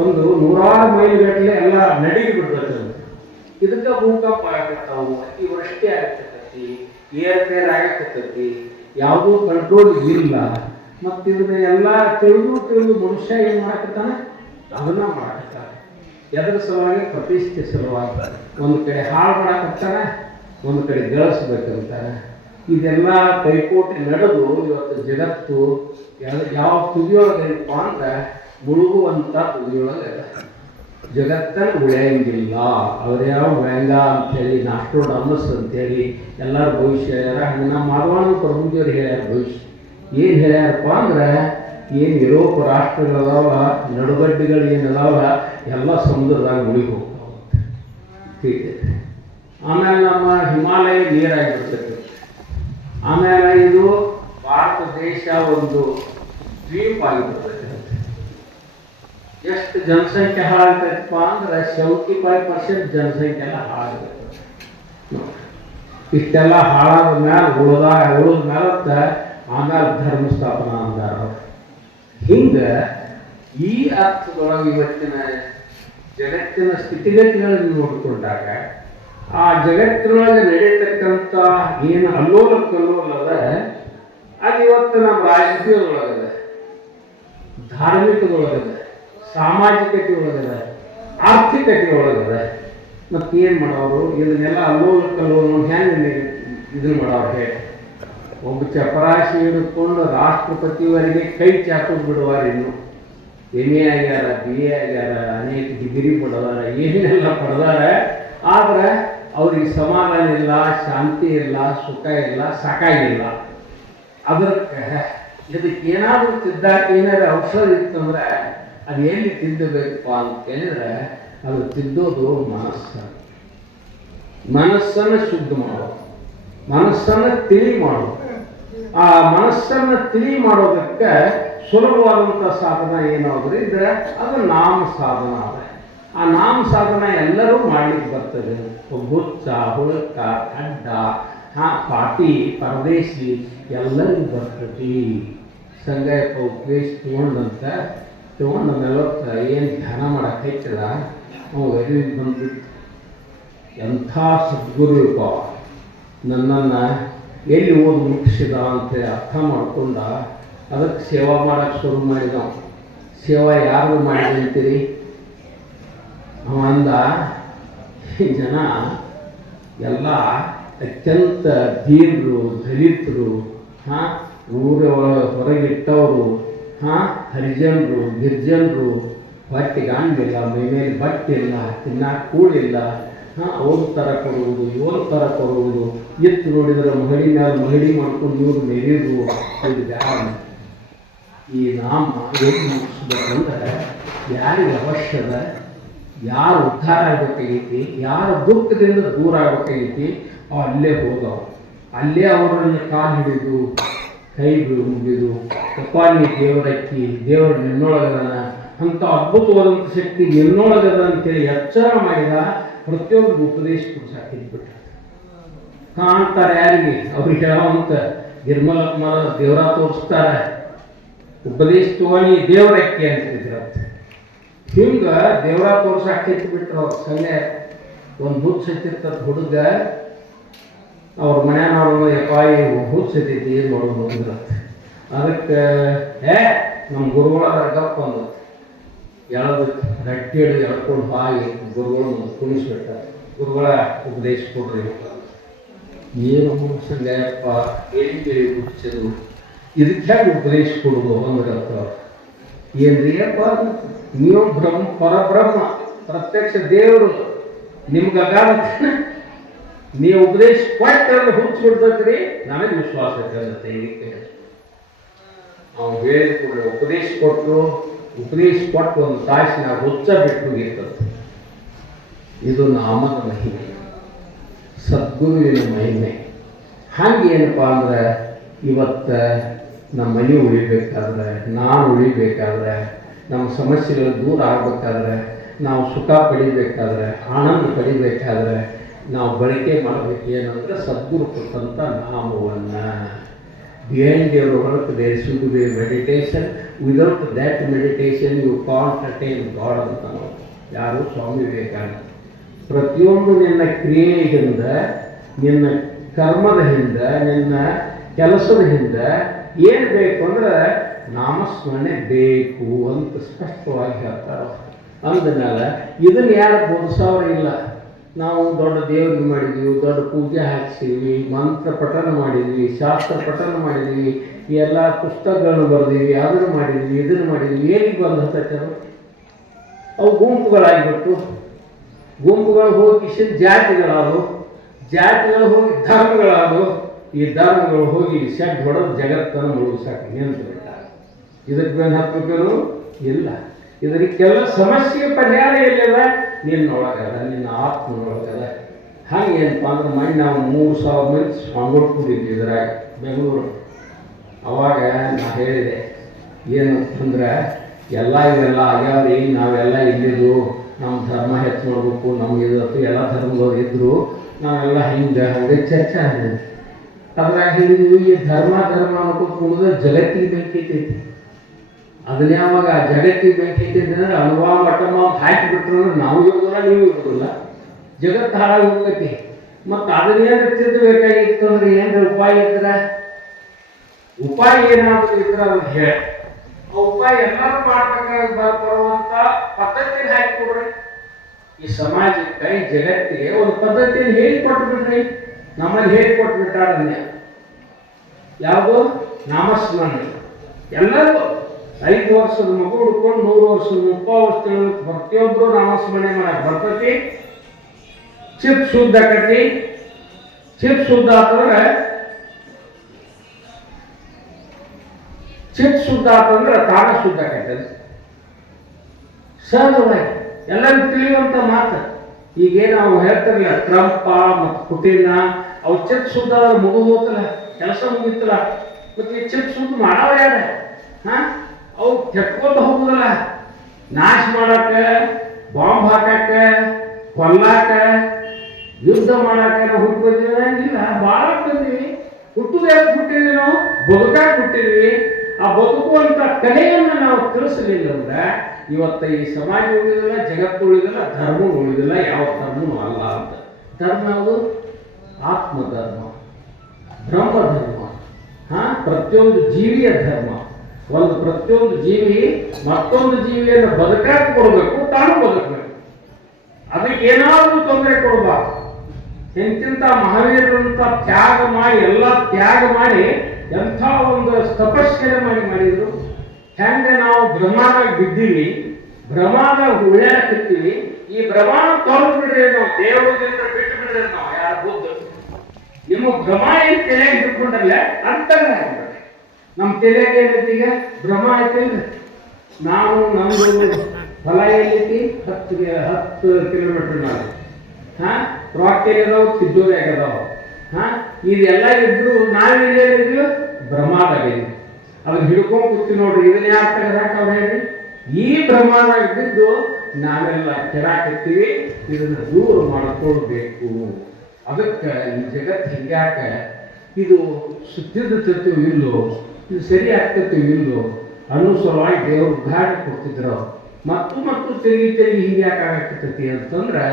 ಒಂದು 100 ಮೈಲ್ಗಟ್ಟಲೆ ಎಲ್ಲ ನಡಿಗೆ ಬಿಡ್ತೈತೆ. ಇದಕ್ಕೆ ಭೂಕಂಪ ಆಗತ್ತಾವು, ಅತಿವೃಷ್ಟಿ ಆಗತೈತಿ, ಏರ್ಪೇರ್ ಆಗತೈತಿ, ಯಾವುದೂ ಕಂಟ್ರೋಲ್ ಇಲ್ಲ. ಮತ್ತು ಇದನ್ನೆಲ್ಲ ತಿಳಿದು ಮನುಷ್ಯ ಏನು ಮಾಡಕತ್ತಾನೆ? ಅದನ್ನ ಮಾಡಕತ್ತಾನೆ. ಎದರ ಸಲುವಾಗಿ? ಪ್ರತಿಷ್ಠೆ ಸಲುವಾಗಿ. ಒಂದು ಕಡೆ ಹಾಳು ಮಾಡಕತ್ತಾನೆ, ಒಂದು ಕಡೆ ಗಳಿಸ್ಬೇಕಂತಾರೆ. ಇದೆಲ್ಲ ಪೈಪೋಟಿ ನಡೆದು ಇವತ್ತು ಜಗತ್ತು ಯಾವ ತುದಿಯೊಳಗೈತಪ್ಪ ಅಂದ್ರೆ ಮುಳುಗುವಂಥ ತುದಿಯೊಳಗೆ ಜಗತ್ತನ್ನು ಉಳಿಯಂಗಿಲ್ಲ. ಅವ್ರು ಯಾವ ವ್ಯಾಂಗ ಅಂಥೇಳಿ, ನಾಸ್ಟ್ರೋಡಮಸ್ ಅಂಥೇಳಿ ಎಲ್ಲರೂ ಭವಿಷ್ಯ ಹೇಳ್ಯಾರ. ಹಂಗೆ ನಮ್ಮ ಮಾಧವಾನಂದ ಪ್ರಭುಜಿಯವ್ರು ಹೇಳ್ಯಾರ ಭವಿಷ್ಯ. ಏನು ಹೇಳ್ಯಾರಪ್ಪ ಅಂದ್ರೆ, ಏನು ಯುರೋಪ್ ರಾಷ್ಟ್ರಗಳದಾವ, ನಡುಗಡ್ಡೆಗಳು ಏನದಾವ ಎಲ್ಲ ಸಮುದ್ರದಾಗ ಮುಳುಗಿ ಹೋಗ್ತಾವೆ. ಆಮೇಲೆ ನಮ್ಮ ಹಿಮಾಲಯ ನೀರಾಗಿಬಿಡ್ತೈತೆ. ಆಮೇಲೆ ಇದು ಭಾರತ ದೇಶ ಒಂದು ದ್ವೀಪ ಆಗಿಬಿಡ್ತೈತೆ. ಎಷ್ಟು ಜನಸಂಖ್ಯೆ ಹಾಳಾಗ್ತೈತಪ್ಪ ಅಂದ್ರೆ 75% ಜನಸಂಖ್ಯೆ ಎಲ್ಲ ಹಾಳಾಗ್ತೈತೆ. ಇಷ್ಟೆಲ್ಲ ಹಾಳಾದ ಮೇಲೆ ಉಳಿದ ಮೇಲೆ ಆಮೇಲೆ ಧರ್ಮ ಸ್ಥಾಪನಾ ಅಂದಾರ. ಹಿಂಗೆ ಈ ಅರ್ಥದೊಳಗೆ ಇವತ್ತಿನ ಜಗತ್ತಿನ ಸ್ಥಿತಿಗತಿಗಳನ್ನು ನೋಡಿಕೊಂಡಾಗ ಆ ಜಗತ್ತಿನೊಳಗೆ ನಡೆಯತಕ್ಕಂಥ ಏನು ಅಲ್ಲೋಲ ಕಲ್ಲೋಲದ ಅದು ಇವತ್ತು ನಮ್ಮ ರಾಜಕೀಯದೊಳಗದೆ, ಧಾರ್ಮಿಕದೊಳಗದೆ, ಸಾಮಾಜಿಕತೆ ಒಳಗದೆ, ಆರ್ಥಿಕತೆ ಒಳಗದೆ. ಮತ್ತು ಏನು ಮಾಡೋರು ಇದನ್ನೆಲ್ಲ ಅಲ್ಲೋಲ ಕಲ್ಲೋಲ ಹೆಂಗೆ ಇದನ್ನು ಮಾಡೋರು ಹೇಳಿ? ಒಬ್ಬ ಚಪರಾಶಿ ಹಿಡ್ಕೊಂಡು ರಾಷ್ಟ್ರಪತಿಯವರಿಗೆ ಕೈ ಚಾಕೋದು ಬಿಡುವಾರ. ಇನ್ನು MA ಆಗ್ಯಾರ, BA ಆಗ್ಯಾರ, ಅನೇಕ ಡಿಗ್ರಿ ಪಡೆದಾರ, ಏನೆಲ್ಲ ಪಡೆದಾರ. ಆದ್ರೆ ಅವ್ರಿಗೆ ಸಮಾಧಾನ ಇಲ್ಲ, ಶಾಂತಿ ಇಲ್ಲ, ಸುಖ ಇಲ್ಲ, ಸಾಕಾಗಿಲ್ಲ. ಅದಕ್ಕೆ ಇದಕ್ಕೆ ಏನಾದರೂ ತಿದ್ದಾಕ ಏನಾದ್ರು ಔಷಧ ಇತ್ತಂದ್ರೆ ಅದು ಎಲ್ಲಿ ತಿದ್ದಬೇಕಪ್ಪ ಅಂತ ಕೇಳಿದ್ರೆ ಅದು ತಿದ್ದೋದು ಮನಸ್ಸನ್ನು ಶುದ್ಧ ಮಾಡೋದು, ಮನಸ್ಸನ್ನು ತಿಳಿ ಮಾಡೋದು. ಆ ಮನಸ್ಸನ್ನು ತಿಳಿ ಮಾಡೋದಕ್ಕೆ ಸುಲಭವಾದಂಥ ಸಾಧನ ಏನಾದರೂ ಇದ್ರೆ ಅದು ನಾಮ ಸಾಧನ ಅದ. ಆ ನಾಮ ಸಾಧನ ಎಲ್ಲರೂ ಮಾಡ್ಲಿಕ್ಕೆ ಬರ್ತದೆ. ಹುಚ್ಚ, ಹುಳಕ, ಅಡ್ಡ, ಪಾಟಿ, ಪರದೇಶಿ ಎಲ್ಲರಿಗೂ ಬರ್ತೈತಿ. ಸಂಗಯಪ್ಪ ಉಪದೇಶ ತಗೊಂಡು 40 ಏನು ಧ್ಯಾನ ಮಾಡಕ್ಕೆ ಐತಲ್ಲ ಅವು ಎಲ್ಲಿ ಬಂದ್ಬಿಟ್ಟು ಎಂಥ ಸದ್ಗುರುಪ ನನ್ನನ್ನು ಎಲ್ಲಿ ಓದಿ ಮುಗಿಸಿದ ಅಂತೇಳಿ ಅರ್ಥ ಮಾಡ್ಕೊಂಡ ಅದಕ್ಕೆ ಸೇವಾ ಮಾಡೋಕ್ಕೆ ಶುರು ಮಾಡಿದ. ಸೇವಾ ಯಾರು ಮಾಡಿದೆ ಅಂತೀರಿ? ಅವ ಅಂದ, ಜನ ಎಲ್ಲ ಅತ್ಯಂತ ಧೀರರು, ದಲಿತರು, ಊರ ಹೊರಗಿಟ್ಟವರು, ಹರಿಜನರು, ಗಿರ್ಜನರು, ಹೊಟ್ಟೆಗೆ ಅಂಡಿಲ್ಲ, ಮೈಮೇಲೆ ಬಟ್ಟೆ ಇಲ್ಲ, ತಿನ್ನಕ್ಕೆ ಕೂಡಿಲ್ಲ, ಅವ್ರ ಥರ ಕೊಡುವುದು, ಇವ್ರ ಥರ ಕೊಡುವುದು, ಎತ್ತು ನೋಡಿದ್ರೆ ಮಹಡಿ ಮೇಲೆ ಮಹಡಿ ಮಾಡ್ಕೊಂಡು ಇವ್ರು ಮೆರೆಯುವುದು. ಇದು ಯಾರು? ಈ ನಾಮ ಎಲ್ಲಿ ಮುಗಿಸ್ಬೇಕಂದ್ರೆ ಯಾರಿಗೆ ಅವಶ್ಯದ, ಯಾರು ಉದ್ಧಾರ ಆಗಬೇಕಾಗೈತಿ, ಯಾರು ದುಃಖದಿಂದ ದೂರ ಆಗಬೇಕಾಗೈತಿ ಅವು ಅಲ್ಲೇ ಹೋಗವು. ಅಲ್ಲೇ ಅವರನ್ನು ಕಾಲು ಹಿಡಿದು ಕೈ ಮುಗಿದು ಕಪಾಲಿ ದೇವರಕ್ಕಿ ದೇವರು ನಿನ್ನೊಳಗದ ಅಂಥ ಅದ್ಭುತವಾದಂಥ ಶಕ್ತಿ ನಿನ್ನೊಳಗದ ಅಂತೇಳಿ ಎಚ್ಚರ ಮಾಡಿದ ಪ್ರತಿಯೊಬ್ಬರು ಉಪದೇಶ ಕೊಡ್ಸಾಕಿದ್ಬಿಟ್ಟ. ಕಾಣ್ತಾರೆ ಯಾರಿಗೆ? ಅವ್ರಿಗೆ ಹೇಳೋವಂತ ಗಿರ್ಮಲ ದೇವರ ತೋರಿಸ್ತಾರೆ. ಉಪದೇಶ ತೋಣಿ ದೇವರಕ್ಕಿ ಅಂತಿದ್ರಂತ. ಹಿಂಗೆ ದೇವರ ತೋರ್ಸಾಕಿಟ್ಬಿಟ್ರು. ಅವ್ರ ಸಂಗೆ ಒಂದು ಹುಚ್ಚ ಹತ್ತಿರ್ತದ ಹುಡುಗ, ಅವ್ರ ಮನೆಯವ್ರನ್ನ ಎಪಾಯಿ ಹುಚ್ಚ ಹತ್ತೈತಿ, ಏನು ಮಾಡೋದು ಅಂದ್ರೆ ಅದಕ್ಕೆ ನಮ್ಮ ಗುರುಗಳ ಗಪ್ಪ ಅಂದ ಎಳದು ಗಟ್ಟಿ ಹಿಡಿದು ಎಳ್ಕೊಂಡು ಹಾಗೆ ಗುರುಗಳು ಕುಣಿಸ್ಬಿಟ್ಟ. ಗುರುಗಳ ಉಪದೇಶ ಕೊಡ್ರಿ. ಏನು ಸಂಗಯಪ್ಪ ಹೇಳಿಕೆ ಹುಚ್ಚದು, ಇದಕ್ಕೆ ಹೇಗೆ ಉಪದೇಶ ಕೊಡೋದು ಅಂದ್ರೆ ಏನ್ರಿ ಅಪ್ಪ, ನೀವು ಪರಬ್ರಹ್ಮ ಪ್ರತ್ಯಕ್ಷ ದೇವರು, ನಿಮ್ಗೆ ಅಗಾಧ ನೀವು ಉಪದೇಶ ಕೊಟ್ಟರೆ ಹುಚ್ಚು ಬಿಡ್ತೈತ್ರಿ, ನನಗೆ ವಿಶ್ವಾಸ ಐತೆ ಇದಕ್ಕೆ. ಅವ್ನು ಹೇಳಿದ ಕೂಡಲೇ ಉಪದೇಶ ಕೊಟ್ಟು ಒಂದು ತಾಸಿನ ಹುಚ್ಚ ಬಿಟ್ಟು ಹೋಗಿರ್ತದೆ. ಇದು ನಾಮದ ಮಹಿಮೆ, ಸದ್ಗುರುವಿನ ಮಹಿಮೆ. ಹಾಗೇನಪ್ಪ ಅಂದ್ರೆ ಇವತ್ತು ನಮ್ಮ ಮನೆ ಉಳಿಬೇಕಾದ್ರೆ, ನಾನು ಉಳಿಬೇಕಾದ್ರೆ, ನಮ್ಮ ಸಮಸ್ಯೆಗಳು ದೂರ ಆಗಬೇಕಾದ್ರೆ, ನಾವು ಸುಖ ಪಡಿಬೇಕಾದ್ರೆ, ಆನಂದ ಪಡಿಬೇಕಾದ್ರೆ ನಾವು ಬಳಕೆ ಮಾಡಬೇಕು ಏನಂದ್ರೆ ಸದ್ಗುರು ಕೊಟ್ಟಂಥ ನಾಮವನ್ನು. Behind your work there should be meditation, without that meditation you can't attain God ಅಂತ ನಾವು ಯಾರು ಸ್ವಾಮಿ ವಿವೇಕಾನಂದ. ಪ್ರತಿಯೊಂದು ನಿನ್ನ ಕ್ರಿಯೆಯಿಂದ, ನಿನ್ನ ಕರ್ಮದ ಹಿಂದೆ, ನಿನ್ನ ಕೆಲಸದ ಹಿಂದೆ ಏನು ಬೇಕು ಅಂದ್ರೆ ನಾಮಸ್ಮರಣೆ ಬೇಕು ಅಂತ ಸ್ಪಷ್ಟವಾಗಿ ಹೇಳ್ತಾರೆ. ಅಂದಮೇಲೆ ಇದನ್ನು ಯಾರು ಬೋಧಿಸೋರು ಇಲ್ಲ. ನಾವು ದೊಡ್ಡ ದೇವರಿಗೆ ಮಾಡಿದ್ವಿ, ದೊಡ್ಡ ಪೂಜೆ ಹಾಕ್ಸಿದ್ವಿ, ಮಂತ್ರ ಪಠನ ಮಾಡಿದ್ವಿ, ಶಾಸ್ತ್ರ ಪಠನ ಮಾಡಿದ್ವಿ, ಎಲ್ಲ ಪುಸ್ತಕಗಳನ್ನು ಬರೆದಿವಿ, ಅದನ್ನು ಮಾಡಿದ್ವಿ, ಇದನ್ನು ಮಾಡಿದ್ವಿ. ಏನಿಗೆ ಬಂದು ಹತ್ತೈತೆ ಅವು ಗುಂಪುಗಳಾಗಿಬಿಟ್ಟು, ಗುಂಪುಗಳು ಹೋಗಿ ಜಾತಿಗಳು ಹೋಗಿ ಧರ್ಮಗಳಾದವು. ಈ ಧರ್ಮಗಳು ಹೋಗಿ ಶೆಡ್ ಹೊಡೆದು ಜಗತ್ತನ್ನು ಮುಳುಗಿಸಾಕಿ ನಿಂತು ಬಿಟ್ಟಾರೆ. ಇದಕ್ಕೆ ಬೆನ್ನು ಹತ್ತಬೇಕೇನು ಇಲ್ಲ. ಇದಕ್ಕೆಲ್ಲ ಸಮಸ್ಯೆ ಪರಿಹಾರ ಎಲ್ಲಿದೆ? ನಿನ್ನೊಳಗದ, ನಿನ್ನ ಆತ್ಮನೊಳಗದ. ಹಾಗೇನಪ್ಪ ಅಂದ್ರೆ ಮನೆ ನಾವು 3,000 ಮಂದಿ ಸ್ವಾಮಿಗಳು ಕೂಡಿದ್ವಿ ಇದ್ರಾಗ ಬೆಂಗಳೂರು. ಅವಾಗ ನಾ ಹೇಳಿದೆ ಏನಂತಂದ್ರೆ ಇವೆಲ್ಲ ಆಗ್ಯಾವ್ರಿ, ನಾವೆಲ್ಲ ಇಲ್ಲಿದ್ದು ನಮ್ಮ ಧರ್ಮ ಹೆಚ್ಚು ಮಾಡಬೇಕು, ನಮ್ಗೆ ಇದು ಎಲ್ಲ ಧರ್ಮದವ್ರು ಇದ್ದರು, ನಾವೆಲ್ಲ ಹಂಗೆ ಚರ್ಚೆ ಆಗಿದೆ. ಅದ್ರಾಗ ಹೇಳಿದ್ವಿ ಈ ಧರ್ಮ ಅನ್ಕೋತ ಜಗತ್ತಿಗೆ ಬೆಂಕಿ ಐತೈತಿ. ಅದನ್ನ ಯಾವಾಗ ಜಗತ್ತಿಗೆ ಬೆಂಕಿ ಐತೈತಿ ಅಂದ್ರೆ ಅನುಭವ ಮಟ್ಟಮ ಹಾಕಿಬಿಟ್ರು ಅಂದ್ರೆ ನಾವು ಇರೋದಿಲ್ಲ, ನೀವು ಇರೋದಿಲ್ಲ, ಜಗತ್ತು ಹಾಳಾಗಿ ಹೋಗ್ತೈತಿ. ಮತ್ತು ಅದನ್ನೇನು ತಿದ್ದಬೇಕಾಗಿತ್ತು ಅಂದ್ರೆ ಏನ್ರ ಉಪಾಯ ಇದ್ರೆ, ಉಪಾಯ ಏನಾದರೂ ಇದ್ರೆ ಅವ್ರು ಹೇಳಿ ಆ ಉಪಾಯ ಎಲ್ಲರೂ ಮಾಡ್ಬೇಕಾಗಿ ಬರುವಂಥ ಪದ್ಧತಿಯನ್ನು ಹಾಕಿಕೊಡ್ರಿ. ಈ ಸಮಾಜಕ್ಕೆ, ಈ ಜಗತ್ತಿಗೆ ಒಂದು ಪದ್ಧತಿಯನ್ನು ಹೇಳಿಕೊಟ್ಬಿಡ್ರಿ. ನಮ್ಮಲ್ಲಿ ಹೇಳಿಕೊಟ್ಬಿಟ್ಟಾರನ್ಯ ಯಾವುದು? ನಾಮಸ್ಮರಣೆ. ಎಲ್ಲರೂ 5 ವರ್ಷದ ಮಗು ಹುಡ್ಕೊಂಡು 100 ವರ್ಷದ 30 ವರ್ಷದ ಪ್ರತಿಯೊಬ್ಬರು ನಾಮಸ್ಮರಣೆ ಮಾಡಕ್ಕೆ ಬರ್ತೈತಿ. ಚಿಪ್ ಶುದ್ಧ ಆಕತಿ. ಚಿಪ್ ಶುದ್ಧ ಆತಂದ್ರೆ ತಾನ ಶುದ್ಧ ಆಕೈತೆ. ಸಹಜವಾಗಿ ಎಲ್ಲರಿಗೂ ತಿಳಿಯುವಂಥ ಮಾತು. ಈಗೇನು ನಾವು ಹೇಳ್ತಾರಲ್ಲ ಟ್ರಂಪ ಮತ್ತು ಪುಟಿನ, ಅವು ಚಿಪ್ ಶುದ್ಧ ಮುಗಿದು ಹೋಗ್ತಲ್ಲ, ಕೆಲಸ ಮುಗಿತಲ್ಲ. ಮತ್ತು ಈ ಚಿಪ್ ಶುದ್ಧ ಮಾಡವ ಯಾರ? ಅವು ಕೆಟ್ಕೊಂಡು ಹೋಗುದಲ್ಲ, ನಾಶ ಮಾಡಕ್ಕೆ, ಬಾಂಬ್ ಹಾಕಕ್ಕೆ, ಕೊಲ್ಲಾಕ, ಯುದ್ಧ ಮಾಡಕ್ಕೆ ನಾವು ಹುಟ್ಟು ಬಂದಿಲ್ಲ. ಭಾಳ ಬಂದೀವಿ. ಹುಟ್ಟುದು ಯಾಕೆ ಹುಟ್ಟಿದ್ವಿ? ನಾವು ಬದುಕಾಗಿ ಹುಟ್ಟಿದ್ವಿ. ಆ ಬದುಕುವಂಥ ಕಲೆಯನ್ನು ನಾವು ತಿಳಿಸಲಿಲ್ಲ ಅಂದ್ರೆ ಇವತ್ತು ಈ ಸಮಾಜ ಉಳಿದಿಲ್ಲ, ಜಗತ್ತು ಉಳಿದಿಲ್ಲ, ಧರ್ಮ ಉಳಿದಿಲ್ಲ, ಯಾವ ಧರ್ಮವೂ ಅಲ್ಲ ಅಂತ. ಧರ್ಮ ಯಾವುದು? ಆತ್ಮಧರ್ಮ, ಬ್ರಹ್ಮಧರ್ಮ. ಪ್ರತಿಯೊಂದು ಜೀವಿಯ ಧರ್ಮ. ಪ್ರತಿಯೊಂದು ಜೀವಿ ಮತ್ತೊಂದು ಜೀವಿಯನ್ನು ಬದುಕಾಗಿ ಕೊಡಬೇಕು, ತಾನು ಬದುಕಬೇಕು. ಅದಕ್ಕೆ ಏನಾದರೂ ತೊಂದರೆ ಕೊಡಬಾರ್ದು. ಎಂತಿಂಥ ಮಹಾವೀರರಂತ ತ್ಯಾಗ ಮಾಡಿ, ಎಲ್ಲ ತ್ಯಾಗ ಮಾಡಿ ಎಂಥ ಒಂದು ತಪಸ್ಸನ್ನು ಮಾಡಿದ್ರು. ಹೆಂಗೆ ನಾವು ಭ್ರಮಾದಾಗ ಬಿದ್ದೀವಿ, ಭ್ರಮಾದಾಗ ಉಳ್ಯಾಕತ್ತೀವಿ. ಈ ಭ್ರಮಾಣ ತೊಳೆದು ಬಿಡ್ರಿ, ನಾವು ದೇವರಿಂದ ಬಿಟ್ಟು ಬಿಡ್ರಿ. ನಾವು ಯಾರ ಬುದ್ಧ ನಿಮ್ಮ ಭ್ರಮ ಏನು ತಲೆಯಾಗಿ ಇಟ್ಕೊಂಡಲ್ಲ ಅಂತಲ್ಲ. ನಮ್ಮ ತಲೆಯಾಗ ಏನೈತಿ? ಈಗ ಭ್ರಮ ಐತಲ್ರಿ. ನಾವು ನಮ್ಮದು ಹೊಲ ಎಲ್ಲೈತಿ 10 ಕಿಲೋಮೀಟರ್ ನಾವು ರಾಕೆಲ್ಲಿದಾವು, ತಿದ್ದೋದಾಗದಾವು. ಇದೆಲ್ಲ ಇದ್ರು ನಾವೇನಿದ್ವಿ? ಭ್ರಮಾದಾಗಿದ್ವಿ. ಅದನ್ನ ಹಿಡ್ಕೊಂಡು ಕೂತೀವಿ ನೋಡ್ರಿ. ಇದನ್ನ ಯಾಕೆ ತೆಗೆದಾಕ ಅವ್ರು ಹೇಳ್ರಿ? ಈ ಭ್ರಮಾದಾಗ ಬಿದ್ದು ನಾವೆಲ್ಲ ಕೆಡಾಕತ್ತೀವಿ. ಇದನ್ನು ದೂರ ಮಾಡಿಕೊಳ್ಬೇಕು. ಅದಕ್ಕೆ ಈ ಜಗತ್ತು ಹಿಂಗ್ಯಾಕ ಇದು ಸುತ್ತಿರ್ತೀವಿ ಇಲ್ಲೋ, ಇದು ಸರಿ ಆಗ್ತೈತೀವಿ ಇಲ್ಲೋ ಅನ್ನೋ ಸಲುವಾಗಿ ದೇವರು ಉದಾಹರಣೆ ಕೊಡ್ತಿದ್ರು. ಮತ್ತು ತಿರುಗಿ ಹಿಂಗೆ ಯಾಕೆ ಆಗತ್ತೈತಿ ಅಂತಂದ್ರೆ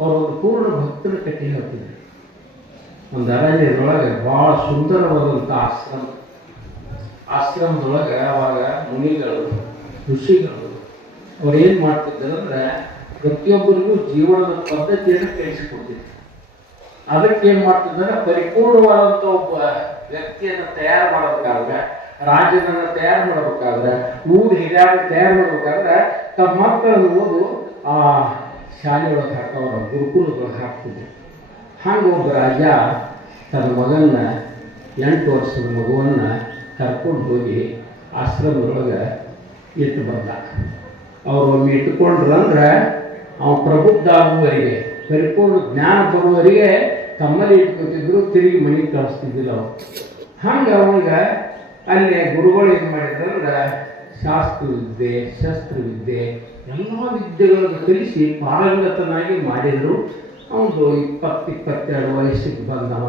ಅವರು ಪೂರ್ಣ ಭಕ್ತರ ಕಥೆ ಹೇಳ್ತಿದ್ರು. ಒಂದು ಅರಣ್ಯದೊಳಗೆ ಭಾಳ ಸುಂದರವಾದಂಥ ಆಶ್ರಮದೊಳಗೆ ಅವಾಗ ಮುನಿಗಳು, ಋಷಿಗಳು ಅವ್ರು ಏನು ಮಾಡ್ತಿದ್ರು ಅಂದ್ರೆ ಪ್ರತಿಯೊಬ್ಬರಿಗೂ ಜೀವನದ ಪದ್ಧತಿಯನ್ನು ತಿಳಿಸಿಕೊಡ್ತಿದ್ರು. ಅದಕ್ಕೆ ಏನು ಮಾಡ್ತಿದ್ದಾರೆ? ಪರಿಪೂರ್ಣವಾದಂಥ ಒಬ್ಬ ವ್ಯಕ್ತಿಯನ್ನು ತಯಾರು ಮಾಡಬೇಕಾದ್ರೆ, ರಾಜ್ಯದನ್ನು ತಯಾರು ಮಾಡಬೇಕಾದ್ರೆ, ಹಿರಿಯರನ್ನು ತಯಾರು ಮಾಡಬೇಕಾದ್ರೆ ತಮ್ಮ ಮಕ್ಕಳನ್ನು ಓದು ಆ ಶಾಲೆಯೊಳಗೆ ಹಾಕೋರ ಗುರುಕುಲದೊಳಗೆ ಹಾಕ್ತಿದ್ರು. ಹಂಗೆ ಒಬ್ಬ ರಾಜ ತನ್ನ ಮಗನ್ನ 8 ವರ್ಷದ ಮಗುವನ್ನು ಕರ್ಕೊಂಡು ಹೋಗಿ ಆಶ್ರಮದೊಳಗೆ ಇಟ್ಟು ಬಂದ. ಅವರು ಒಮ್ಮೆ ಇಟ್ಟುಕೊಂಡ್ರಂದ್ರೆ ಅವನು ಪ್ರಬುದ್ಧ ಆಗುವವರೆಗೆ, ಪರಿಪೂರ್ಣ ಜ್ಞಾನ ಬರುವವರೆಗೆ ತಮ್ಮಲ್ಲಿ ಇಟ್ಕೊತಿದ್ರು, ತಿರುಗಿ ಮನೆಗೆ ಕಳಿಸ್ತಿದ್ದಿಲ್ಲ ಅವರು. ಹಂಗೆ ಅವನಿಗೆ ಅಲ್ಲೇ ಗುರುಗಳು ಏನು ಮಾಡಿದ್ರಂದ್ರೆ ಶಾಸ್ತ್ರವಿದ್ಯೆ, ಶಸ್ತ್ರವಿದ್ಯೆ ಎಲ್ಲ ವಿದ್ಯೆಗಳನ್ನು ಕಲಿಸಿ ಪಾರಂಗತನಾಗಿ ಮಾಡಿದರು. ಅವನು 20-22 ವಯಸ್ಸಿಗೆ ಬಂದವ.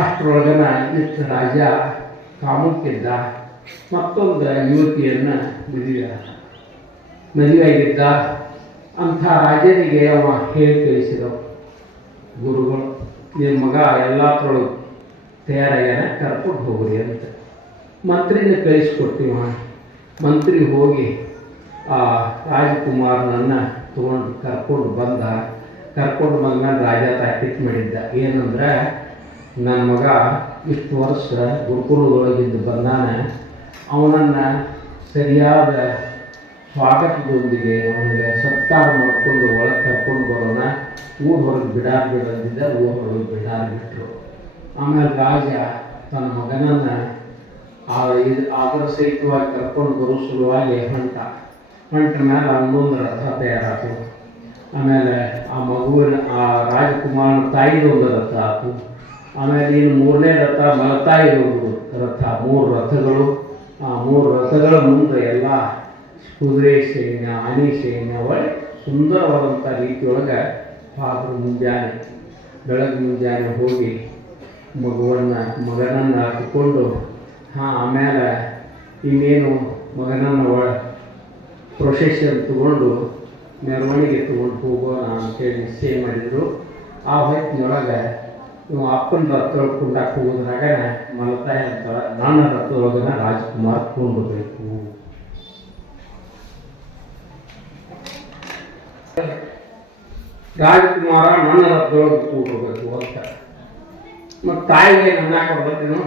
ಅಷ್ಟರೊಳಗನ ಇಷ್ಟ ರಾಜ ಕಾಮಕ್ಕಿದ್ದ. ಮತ್ತೊಂದು ಯುವತಿಯನ್ನು ಮದುವೆಯಾಗಿದ್ದ. ಅಂಥ ರಾಜನಿಗೆ ಅವ ಹೇಳಿ ಕಳಿಸಿದವು ಗುರುಗಳು, ನಿಮ್ಮ ಮಗ ಎಲ್ಲತ್ರೊಳಗೆ ತಯಾರಾಗ್ಯಾನ, ಕರ್ಕೊಂಡು ಹೋಗ್ರಿ ಅಂತ. ಮಂತ್ರಿನ ಕಳಿಸ್ಕೊಡ್ತೀವ. ಮಂತ್ರಿ ಹೋಗಿ ಆ ರಾಜಕುಮಾರನನ್ನು ತೊಗೊಂಡು ಕರ್ಕೊಂಡು ಬಂದ. ಕರ್ಕೊಂಡು ಬಂದ ರಾಜ ತಾಕೀತು ಮಾಡಿದ್ದ. ಏನಂದ್ರೆ, ನನ್ನ ಮಗ ಇಷ್ಟು ವರ್ಷ ಗುರುಕುಲದೊಳಗಿದ್ದು ಬಂದಾನ, ಅವನನ್ನು ಸರಿಯಾದ ಸ್ವಾಗತದೊಂದಿಗೆ ಅವನಿಗೆ ಸತ್ಕಾರ ಮಾಡಿಕೊಂಡು ಒಳಗೆ ಕರ್ಕೊಂಡು ಬರೋಣ, ಊರು ಹೊರಗೆ ಬಿಡಂದಿದ್ದ. ಊರು ಹೊರಗೆ ಬಿಟ್ಟರು. ಆಮೇಲೆ ರಾಜ ತನ್ನ ಮಗನನ್ನು ಅದರ ಸಹಿತವಾಗಿ ಕರ್ಕೊಂಡು ಬರೋ ಸಲುವಾಗಿ ಹೊಂಟ ಮೇಲೆ ಅವನೊಂದು ರಥ ತಯಾರಾಯಿತು. ಆಮೇಲೆ ಆ ಮಗುವಿನ ಆ ರಾಜಕುಮಾರನ ತಾಯಿದೊಂದು ರಥ ಆಯಿತು. ಆಮೇಲೆ ಇನ್ನು 3ನೇ ರಥ ಮಲತಾಯಿದೊಂದು ರಥ. 3 ರಥಗಳು. ಆ 3 ರಥಗಳ ಮುಂದೆ ಎಲ್ಲ ಕುದುರೆ ಸೈನ್ಯ, ಆನೆ ಸೈನ್ಯ, ಒಳ್ಳೆ ಸುಂದರವಾದಂಥ ರೀತಿಯೊಳಗೆ ಬೆಳಗ್ಗೆ ಮುಂಜಾನೆ ಹೋಗಿ ಮಗನನ್ನು ಹಾಕಿಕೊಂಡು ಆಮೇಲೆ ಇನ್ನೇನು ಮಗನನ್ನು ಪ್ರೊಸೆಷನ್ ತಗೊಂಡು ಮೆರವಣಿಗೆ ತಗೊಂಡು ಹೋಗೋಣ ಅಂತೇಳಿ ನಿಶ್ಚಯ ಮಾಡಿದರು. ಆ ಹೊತ್ತಿನೊಳಗೆ ನೀವು ಅಪ್ಪನ ರಥದೊಳಗೆ ಕುಂಡಾಕ್ ಹೋಗೋದ್ರಾಗ ಮಲತಾಯಿ ಅಂತ ನನ್ನ ರಥದೊಳಗನ ರಾಜ್ಕುಮಾರ್ ಕೊಂಡ್ಬೇಕು. ರಾಜಕುಮಾರ ನನ್ನ ರಥದೊಳಗೆ ಕೂಡಬೇಕು ಅಂತ. ಮತ್ತು ತಾಯಿಗೆ ನನ್ನ ಕೊಡ್ಬೇಕೇನು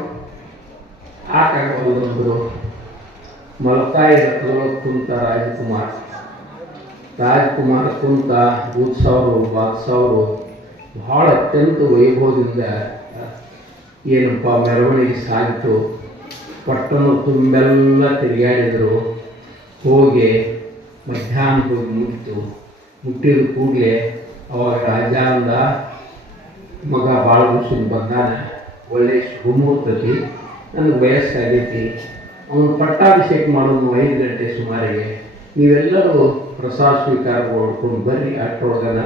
ಹಾಕಾಗಬಲ್ಲಂದರು. ಮಲತಾಯಿ ರಥದೊಳಗೆ ಕುಂತ ರಾಜಕುಮಾರ ಕುಂತ ಬಾದ್ಸವರು ಭಾಳ ಅತ್ಯಂತ ವೈಭವದಿಂದ ಏನಪ್ಪ ಮೆರವಣಿಗೆ ಸಾಗಿತು. ಪಟ್ಟಣ ತುಂಬೆಲ್ಲ ತಿರುಗಾಡಿದರು. ಹೋಗಿ ಮಧ್ಯಾಹ್ನ ಹೋಗಿ ಮುಟ್ಟಿದ ಕೂಡಲೇ ಅವಾಗ ರಾಜ ಅಂದ, ಮಗ ಭಾಳ ದಿವಸ ಬಂದಾನ, ಒಳ್ಳೆ ಶುಭಮೂರ್ತತಿ, ನನಗೆ ವಯಸ್ಸಾಗೈತಿ, ಅವನು ಪಟ್ಟಾಭಿಷೇಕ ಮಾಡೋದು 5 ಗಂಟೆ ಸುಮಾರಿಗೆ, ನೀವೆಲ್ಲರೂ ಪ್ರಸಾದ ಸ್ವೀಕಾರ ಮಾಡ್ಕೊಂಡು ಬರ್ರಿ, ಅಷ್ಟರೊಳಗನ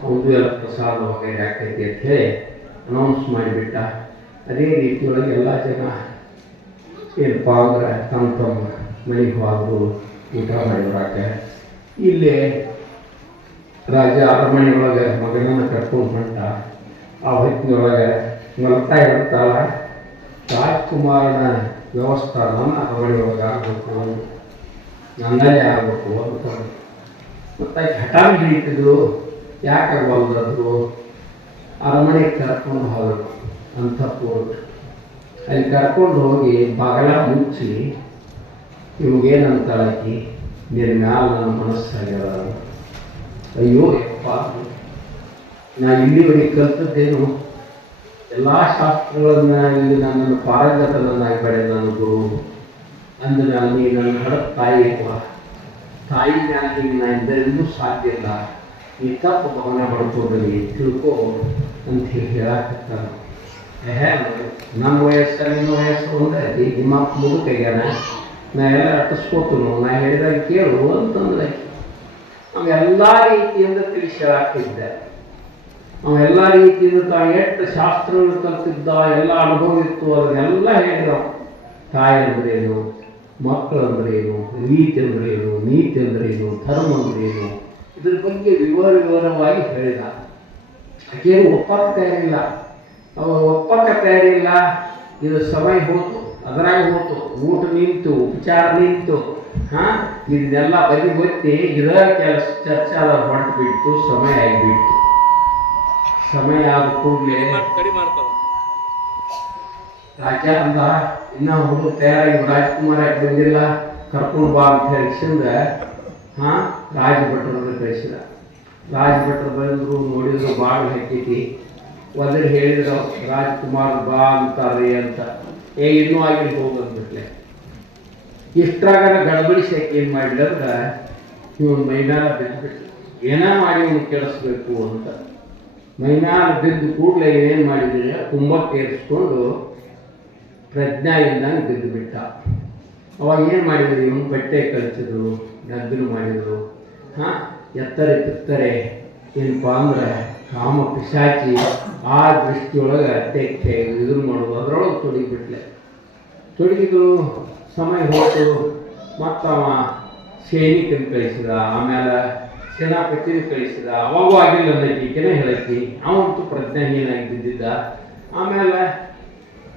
ಅವನು ಎಲ್ಲ ಪ್ರಸಾದ ವಗೈರೆ ಆಗ್ತೈತಿ ಅಂತ ಹೇಳಿ ಅನೌನ್ಸ್ ಮಾಡಿಬಿಟ್ಟ. ಅದೇ ರೀತಿಯೊಳಗೆ ಎಲ್ಲ ಜನ ಏನಪ್ಪ ಅಂದ್ರೆ ತಮ್ಮ ಮನೆಗೆ ಹೋದ್ರು, ಊಟ ಮಾಡಿದ್ರಾಕ. ಇಲ್ಲೇ ರಾಜ ಅರಮನೆಯೊಳಗೆ ಮಗನನ್ನು ಕರ್ಕೊಂಡು ಹೊಂಟ. ಆ ಹೊತ್ತಿನೊಳಗೆ ಮಲತಾಯಿ ಇರ್ತಾಳ, ರಾಜ್ಕುಮಾರನ ವ್ಯವಸ್ಥಾನ ಅರಮನೆಯೊಳಗೆ ಆಗಬೇಕು, ನನ್ನಲ್ಲೇ ಆಗಬೇಕು ಅಂತ. ಮತ್ತು ಹಠಾನ್ ಹಿಡಿತಿದ್ರು. ಯಾಕಾಗಬಲ್ಲದ್ರು? ಅರಮನೆಗೆ ಕರ್ಕೊಂಡು ಹೋದರು ಅಂತಃಪುರ. ಅಲ್ಲಿ ಕರ್ಕೊಂಡು ಹೋಗಿ ಬಾಗಲ ಮುಚ್ಚಿ ಇವಾಗೇನಂತಾಳಕಿ, ನಿನ್ನ ಮ್ಯಾಲ ನನ್ನ ಮನಸ್ಸಾಗ್ಯದ. ಅಯ್ಯೋ ಯಪ್ಪ, ನಾ ಇಲ್ಲಿವರೆಗೆ ಕಲ್ತದ್ದೇನು ಎಲ್ಲ ಶಾಸ್ತ್ರಗಳನ್ನು ಇಲ್ಲಿ ನನ್ನನ್ನು ಪಾರಂಗತನನ್ನಾಗಿ ಬೆಳೆ ನನ್ನ ಗುರು ಅಂದ ನಾನು ನೀ ನನ್ನ ಹಡದ ತಾಯಿ ಮ್ಯಾಲ ಈಗ ನಾ ಇಂದೆಂದೂ ಸಾಧ್ಯ ಇಲ್ಲ, ಈ ತಪ್ಪು ಭವನ ಪಡ್ಕೊಂಡ್ರಿ ತಿಳ್ಕೊ ಅಂತ ಹೇಳಾಕತ್ತಾನ. ನನ್ನ ವಯಸ್ಸು ನಿನ್ನ ವಯಸ್ಸು ಒಂದೇ ಐತಿ, ನಿಮ್ಮ ಮುದುಕೈಗಾನ ನಾ ಎಲ್ಲ ಅಟ್ಟಿಸ್ಕೋತನು, ನಾ ಹೇಳಿದಾಗ ಕೇಳು ಅಂತಂದ್ರೆ ಅವೆಲ್ಲ ರೀತಿಯಿಂದ ತಿಳಿಸಿ ಹೇಳಾಕ್ತಿದ್ದೆ. ಅವೆಲ್ಲ ರೀತಿಯಿಂದ ತಾನು ಎಷ್ಟು ಶಾಸ್ತ್ರಗಳು ಕಲ್ತಿದ್ದ, ಎಲ್ಲ ಅನುಭವ ಇತ್ತು, ಅದನ್ನೆಲ್ಲ ಹೇಳಿದ. ತಾಯಿ ಅಂದ್ರೇನು, ಮಕ್ಕಳು ಅಂದ್ರೇನು, ರೀತಿ ಅಂದ್ರೇನು, ನೀತಿ ಅಂದ್ರೇನು, ಧರ್ಮ ಅಂದ್ರೇನು, ಇದ್ರ ಬಗ್ಗೆ ವಿವರವಾಗಿ ಹೇಳಿದ. ಆಕೆಯನ್ನು ಒಪ್ಪಕ್ಕೆ ತಯಾರಿಲ್ಲ. ಇದು ಸಮಯ ಹೋತು, ಅದರಾಗ ಹೋತು, ಊಟ ನಿಂತು, ಉಪಚಾರ ನಿಂತು, ಇದನ್ನೆಲ್ಲ ಬದಿ ಗೊತ್ತಿ ಇದರ ಕೆಲಸ ಚರ್ಚೆ ಹೊರಟು ಬಿಟ್ಟು ಸಮಯ ಆಗಿಬಿಟ್ಟು. ಸಮಯ ಆದ ಕೂಡಲೇ ರಾಜ ಅಂದ, ಇನ್ನ ಹುಡುಗ ತಯಾರಾಗಿ ರಾಜ್ಕುಮಾರ ಯಾಕೆ ಬಂದಿಲ್ಲ, ಕರ್ಕೊಂಡು ಬಾ ಅಂತ ಹೇಳಿಸಿಂದ ರಾಜಭಟ್ರನ್ನು ಕಳಿಸಿದ. ರಾಜಭಟ್ರು ಬಂದರು, ನೋಡಿದ್ರು ಬಾಗಿಲು ಹಾಕೈತಿ, ಒದರಿ ಹೇಳಿದ್ರು ರಾಜ್ಕುಮಾರ್ ಬಾ ಅಂತಾರೆ ಅಂತ. ಇನ್ನೂ ಆಗಿಲ್ಲ ಹೋಗಂದ್ಬಿಟ್ಲೆ. ಇಷ್ಟ್ರಾಗ ಗಡಬಡಿಸಿ ಏನು ಮಾಡಿಲ್ಲ ಅಂದ್ರೆ ಇವನು ಮೈಮ್ಯಾಲ ಬಿದ್ದುಬಿಟ್ಟು ಏನ ಮಾಡಿ ಇವನು ಕೆಡಿಸ್ಬೇಕು ಅಂತ ಮೈಮ್ಯಾಲ ಬಿದ್ದು ಕೂಡಲೇ ಏನು ಮಾಡಿದ್ರೆ ಕುಂಭಕ್ಕೆ ಏರಿಸ್ಕೊಂಡು ಪ್ರಜ್ಞಾ ಇಲ್ದಂಗೆ ಬಿದ್ದು ಬಿಟ್ಟ. ಅವಾಗ ಏನು ಮಾಡಿದ್ರು ಇವನು ಬಟ್ಟೆ ಕಳಿಸಿದ್ರು, ನಗ್ಗಲು ಮಾಡಿದರು. ಎತ್ತರೆ ಕಿತ್ತರೆ ಏನಪ್ಪ ಅಂದ್ರೆ ಕಾಮ ಪಿಶಾಚಿ ಆ ದೃಷ್ಟಿಯೊಳಗೆ ಅತ್ಯಕ್ಕೆ ಇದನ್ನು ಮಾಡೋದು, ಅದರೊಳಗೆ ತೊಡಗಿಬಿಟ್ಲೆ. ತೊಡಗಿದ್ರು ಸಮಯ ಹೋಯ್ತು. ಮತ್ತವ ಸೈನಿಕನ ಕಳಿಸಿದ, ಆಮೇಲೆ ಸೇನಾಪತಿನ ಕಳಿಸಿದ. ಅವಾಗೂ ಆಗಿಲ್ಲ ಅನ್ನೋಕೆನೇ ಹೇಳಕ್ಕಿ ಅವಂತೂ ಪ್ರಜ್ಞಾಹೀನಾಗಿ ಬಿದ್ದಿದ್ದ. ಆಮೇಲೆ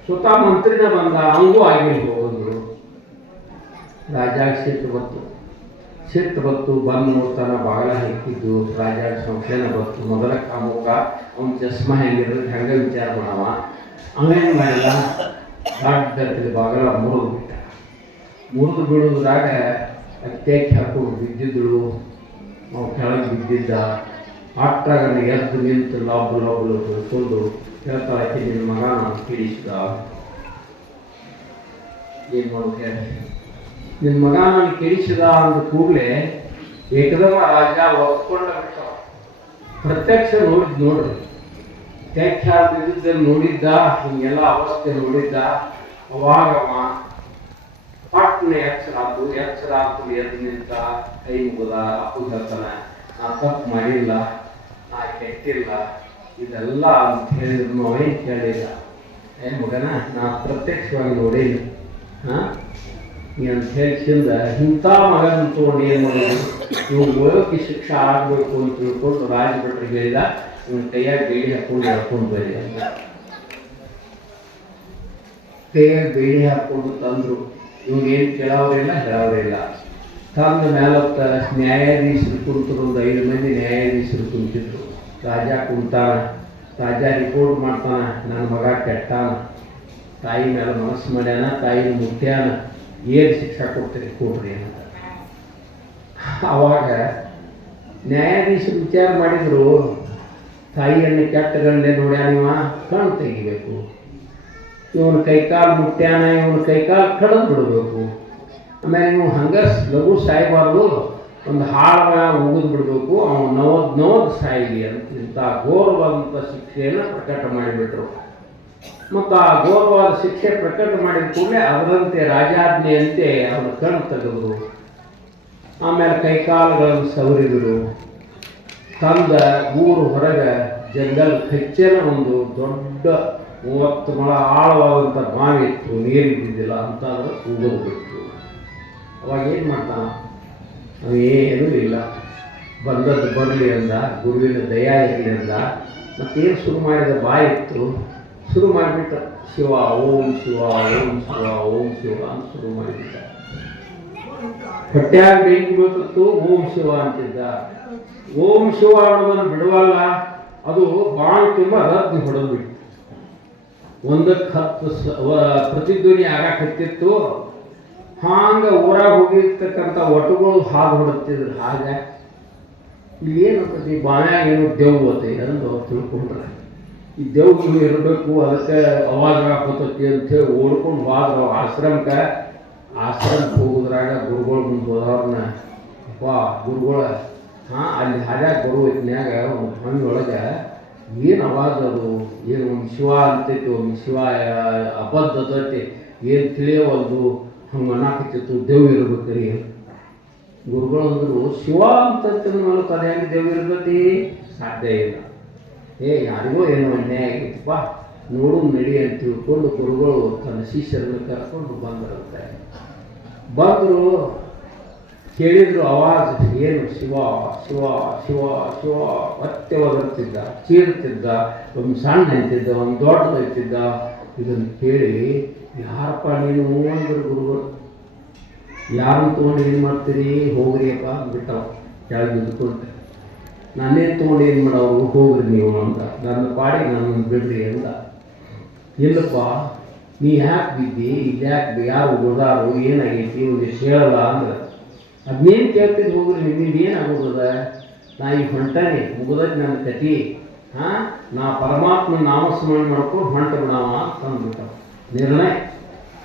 ಸ್ವತಃ ಮಂತ್ರಿನ ಬಂದ, ಅವಂಗೂ ಆಗಿಲ್ಲ ಹೋಗೋದು. ರಾಜಾಗ ಸಿಟ್ಟು ಬತ್ತು ಬಂದು ನೋಡ್ತಾನ ಬಾಗಲ ಹಾಕಿದ್ದು. ರಾಜಾಗ ಸಂಶಯನ ಬತ್ತು. ಮೊದಲ ಕಾಮುಕ ಅವ್ನ ಚಸ್ಮಾ ಹೆಂಗಿರೋದು ಹೆಂಗೆ ವಿಚಾರ ಮಾಡವ. ಅವೇನು ಮಾಡಿಲ್ಲ, ದೊಡ್ಡ ಬಾಗಲ ಮುರಿದು ಬೀಳೋದ್ರಾಗ ಅತ್ಯಾಕಿ ಹಾಕೊಂಡು ಬಿದ್ದಿದ್ದಳು. ಅವು ಕೆಳಗೆ ಬಿದ್ದಿದ್ದ. ಅಷ್ಟಾಗ ಎದ್ದು ನಿಂತು ಲಬ್ಬಲು ತಿಳ್ಕೊಂಡು ಹೇಳ್ತಾಳಕ್ಕೆ ನಿನ್ನ ಮಗ ನಾನು ಕಿಡಿಸಿದ. ಏನು ಮಾಡೋದು ಹೇಳಿ, ನಿನ್ನ ಮಗ ನಾನು ಕಿಡಿಸಿದ ಅಂದ ಕೂಡಲೇ ಏಕದಮ ರಾಜ ಒಪ್ಕೊಂಡ ಬಿಟ್ಟ. ಪ್ರತ್ಯಕ್ಷ ನೋಡ್ರಿ, ವ್ಯಾಖ್ಯಾನ ಬಿದ್ದಿದ್ದಲ್ಲಿ ನೋಡಿದ್ದ, ಹಿಂಗೆಲ್ಲ ಅವಸ್ಥೆ ನೋಡಿದ್ದ. ಅವಾಗವ ಪಟ್ನ ಎಚ್ಚರಾತು ಎದ್ದು ನಿಂತ ಕೈ ಮುಗಿದ. ಅಪ್ಪು ಹೇಳ್ತಾನ, ನಾ ತಪ್ಪು ಮಾಡಿಲ್ಲ, ನಾ ಕೆಟ್ಟಿಲ್ಲ, ಇದೆಲ್ಲ ಅಂತ ಹೇಳಿದ್ರು ಅವೇನು ಕೇಳಿಲ್ಲ. ಮಗನ ನಾ ಪ್ರತ್ಯಕ್ಷವಾಗಿ ನೋಡಿಲ್ಲ ನೀ ಅಂತ ಹೇಳಿಸಿಂದ ಇಂಥ ಮಗನ ತೊಗೊಂಡು ಏನು ಮಾಡೋದು, ಇವು ಗೋಯೋಕ್ಕೆ ಶಿಕ್ಷೆ ಆಗಬೇಕು ಅಂತ ತಿಳ್ಕೊಂಡು ರಾಜಭಟ್ರಿಗೆ ಹೇಳಿದ, ಇವನ ಕೈಯಾಗ ಬೇಡಿ ಹಾಕೊಂಡು ಬರಿ ಅಂತ. ಕೈಯಾಗ ಬೇಡಿ ಹಾಕ್ಕೊಂಡು ತಂದರು. ಇವ್ಗೇನು ಕೇಳೋರಿಲ್ಲ ಹೇಳೋರಿಲ್ಲ. ತಂದ ಮೇಲತ್ತ ನ್ಯಾಯಾಧೀಶರು ಕುಂತರು. ಒಂದು 5 ಮಂದಿ ನ್ಯಾಯಾಧೀಶರು ಕುಂತಿದ್ರು. ರಾಜ ಕುಂತಾನ. ರಾಜ ರಿಪೋರ್ಟ್ ಮಾಡ್ತಾನ, ನನ್ನ ಮಗ ಕೆಟ್ಟಾನ, ತಾಯಿ ಮೇಲೆ ಮನಸ್ಸು ಮಾಡ್ಯಾನ, ತಾಯಿನ ಮುಟ್ಟ್ಯಾನ, ಏನು ಶಿಕ್ಷೆ ಕೊಡ್ರಿ ಅಂತ. ಆವಾಗ ನ್ಯಾಯಾಧೀಶರು ವಿಚಾರ ಮಾಡಿದ್ರು, ತಾಯಿಯನ್ನು ಕೆಟ್ಟ ಗಂಡೆ ನೋಡ್ಯಾನಿವ, ಕಣ್ಣು ತೆಗಿಬೇಕು. ಇವನು ಕೈಕಾಲು ಮುಟ್ಟ್ಯಾನ, ಇವನು ಕೈಕಾಲು ಕಡಿದು ಬಿಡಬೇಕು. ಆಮೇಲೆ ನೀವು ಹಂಗೆ ಲಘು ಸಾಯಬಾರ್ದು, ಒಂದು ಹಾಳ ಉಗಿದು ಬಿಡಬೇಕು, ಅವನು ನೋವು ಸಾಯಿಲಿ ಅಂತ ಇಂಥ ಘೋರವಾದಂಥ ಶಿಕ್ಷೆಯನ್ನು ಪ್ರಕಟ ಮಾಡಿಬಿಟ್ರು. ಮತ್ತು ಆ ಘೋರವಾದ ಶಿಕ್ಷೆ ಪ್ರಕಟ ಮಾಡಿದ ಕೂಡಲೇ ಅದರಂತೆ ರಾಜಾಜ್ಞೆಯಂತೆ ಅವನ ಕಣ್ಣು ತೆಗೆದರು. ಆಮೇಲೆ ಕೈಕಾಲುಗಳನ್ನು ಸವರಿದರು. ತಂದ ಊರು ಹೊರಗೆ ಜಂಗಲ್ ಕಚ್ಚೆನ ಒಂದು ದೊಡ್ಡ 30 ಮೊಳ ಆಳವಾದಂಥ ಬಾವಿ ಇತ್ತು, ನೀರಿದ್ದಿದ್ದಿಲ್ಲ ಅಂತಾದ್ರೆ ಉಗಿದು ಬಿಟ್ಟು. ಅವಾಗ ಏನು ಮಾಡ್ತಾನ, ಅವೇನೂ ಇಲ್ಲ, ಬಂದದ್ದು ಬರಲಿ ಅಂದ, ಗುರುವಿನ ದಯಾ ಇರಲಿ ಅಂದ. ಮತ್ತೇನು ಶುರು ಮಾಡಿದ ಬಾಯಿ ಇತ್ತು, ಶುರು ಮಾಡಿಬಿಟ್ಟ ಶಿವ ಓಂ ಶಿವ ಓಂ ಶಿವ ಓಂ ಶಿವ ಅಂತ ಶುರು ಮಾಡಿಬಿಟ್ಟ. ಹೊಟ್ಟೆಯಾಗ ಬೆಂಕಿ ಬೀಳ್ತಿತ್ತು, ಓಂ ಶಿವ ಅಂತಿದ್ದ. ಓಂ ಶಿವ ಅನ್ನೋದನ್ನು ಬಿಡುವಲ್ಲ, ಅದು ಬಾಣ ತುಂಬ ರದ್ದು ಹೊಡೆದು ಬಿಟ್ಟು ಒಂದಕ್ಕೆ 10 ಪ್ರತಿಧ್ವನಿ ಆಗಾಕತ್ತಿತ್ತು. ಹಾಂಗೆ ಊರಾಗ ಹೋಗಿರ್ತಕ್ಕಂಥ ಒಟ್ಟುಗಳು ಹಾದು ಹೊಡುತ್ತಿದ್ರು. ಹಾಗೆ ಇಲ್ಲೇನಂತತಿ ಬಾಣ್ಯಾಗ ಏನೋ ದೇವ್ ಬರ್ತೈತೆ ಅಂತ ತಿಳ್ಕೊಂಡ್ರೆ, ಈ ದೇವ್ಗಳು ಇರಬೇಕು, ಅದಕ್ಕೆ ಅವಾಜ್ ಹಾಕೋತತಿ ಅಂಥೇಳಿ ಓಡ್ಕೊಂಡು ಹೋದ್ರು ಆಶ್ರಮಕ್ಕೆ. ಹೋಗೋದ್ರಾಗ ಗುರುಗಳು ಮುಂದೆ ಹೋದವ್ರನ್ನ ಗುರುಗಳ ಅಲ್ಲಿ ಹಾಡ್ಯಾಗ ಬರೋ ಹೊತ್ತಿನ್ಯಾಗ ಒಂದು ಮನೆಯೊಳಗೆ ಏನು ಅವಾಜ್ ಅದು, ಏನು ಒಂದು ಶಿವ ಅಂತೈತಿ, ಒಂದು ಶಿವ ಅಬದ್ಧತೆ ಏನು ತಿಳಿಯವಲ್ದು, ಹಂಗೆ ಅನ್ನಕತ್ತಿತ್ತು. ದೇವ್ ಇರ್ಬೇಕ್ರಿ. ಗುರುಗಳು ಅಂದರು, ಶಿವ ಅಂತ ಮೇಲೆ ತಲೆಯಾಗಿ ದೇವ್ ಇರ್ತೈತಿ, ಸಾಧ್ಯ ಇಲ್ಲ. ಯಾರಿಗೋ ಏನೋ ಅನ್ಯಾಯ ಆಗಿತ್ತಪ್ಪ, ನೋಡು ನಡಿ ಅಂತ ತಿಳ್ಕೊಂಡು ಗುರುಗಳು ತನ್ನ ಶಿಷ್ಯರನ್ನು ಕರ್ಕೊಂಡು ಬಂದರಂತೆ. ಬಂದರು, ಕೇಳಿದ್ರು ಅವಾಜ್ ಏನು, ಶಿವ ಶಿವ ಶಿವ ಶಿವ ಮತ್ತೆ ಒದರ್ತಿದ್ದ, ಚೀರುತ್ತಿದ್ದ. ಒಂದು ಸಣ್ಣ ಅಂತಿದ್ದ, ಒಂದು ದೊಡ್ಡದು ಅಂತಿದ್ದ. ಇದನ್ನು ಕೇಳಿ ಯಾರಪ್ಪ ನೀನು ಅಂದರು ಗುರುಗಳು. ಯಾರನ್ನು ತೊಗೊಂಡು ಏನು ಮಾಡ್ತೀರಿ, ಹೋಗ್ರಿಯಪ್ಪ ಅಂದ್ಬಿಟ್ಟವ. ಕೆಳಗೆ ನಿಂತ್ಕೊಂಡೆ. ನಾನೇನು ತೊಗೊಂಡು ಏನು ಮಾಡೋರು, ಹೋಗ್ರಿ ನೀವು ಅಂತ. ನನ್ನ ಪಾಡಿಗೆ ನನ್ನನ್ನು ಬಿಡ್ರಿ ಅಂದ. ಇಲ್ಲಪ್ಪ, ನೀ ಯಾಕೆ ಬಿದ್ದಿ, ಇಲ್ಲಿ ಯಾಕೆ, ಯಾರು ಹೋದಾರು, ಏನಾಗೈತಿ, ಒಂದಿಷ್ಟು ಹೇಳಲ್ಲ ಅಂದ್ರೆ ಅದನ್ನೇನು ಕೇಳ್ತಿದ್ದು, ಹೋಗ್ರಿ ನಿಮ್ಮಿಂದ ಏನಾಗೋದ, ನಾ ಈಗ ಹೊಂಟಾನೆ, ಮುಗಿದಕ್ಕೆ ನನ್ನ ಕತಿ, ನಾ ಪರಮಾತ್ಮ ನಾಮಸ್ಮರಣೆ ಮಾಡ್ಕೊಂಡು ಹೊಂಟ ಬಿಡವ ಅಂತಂದ್ಬಿಟ್ಟ ನಿರ್ಣಯ.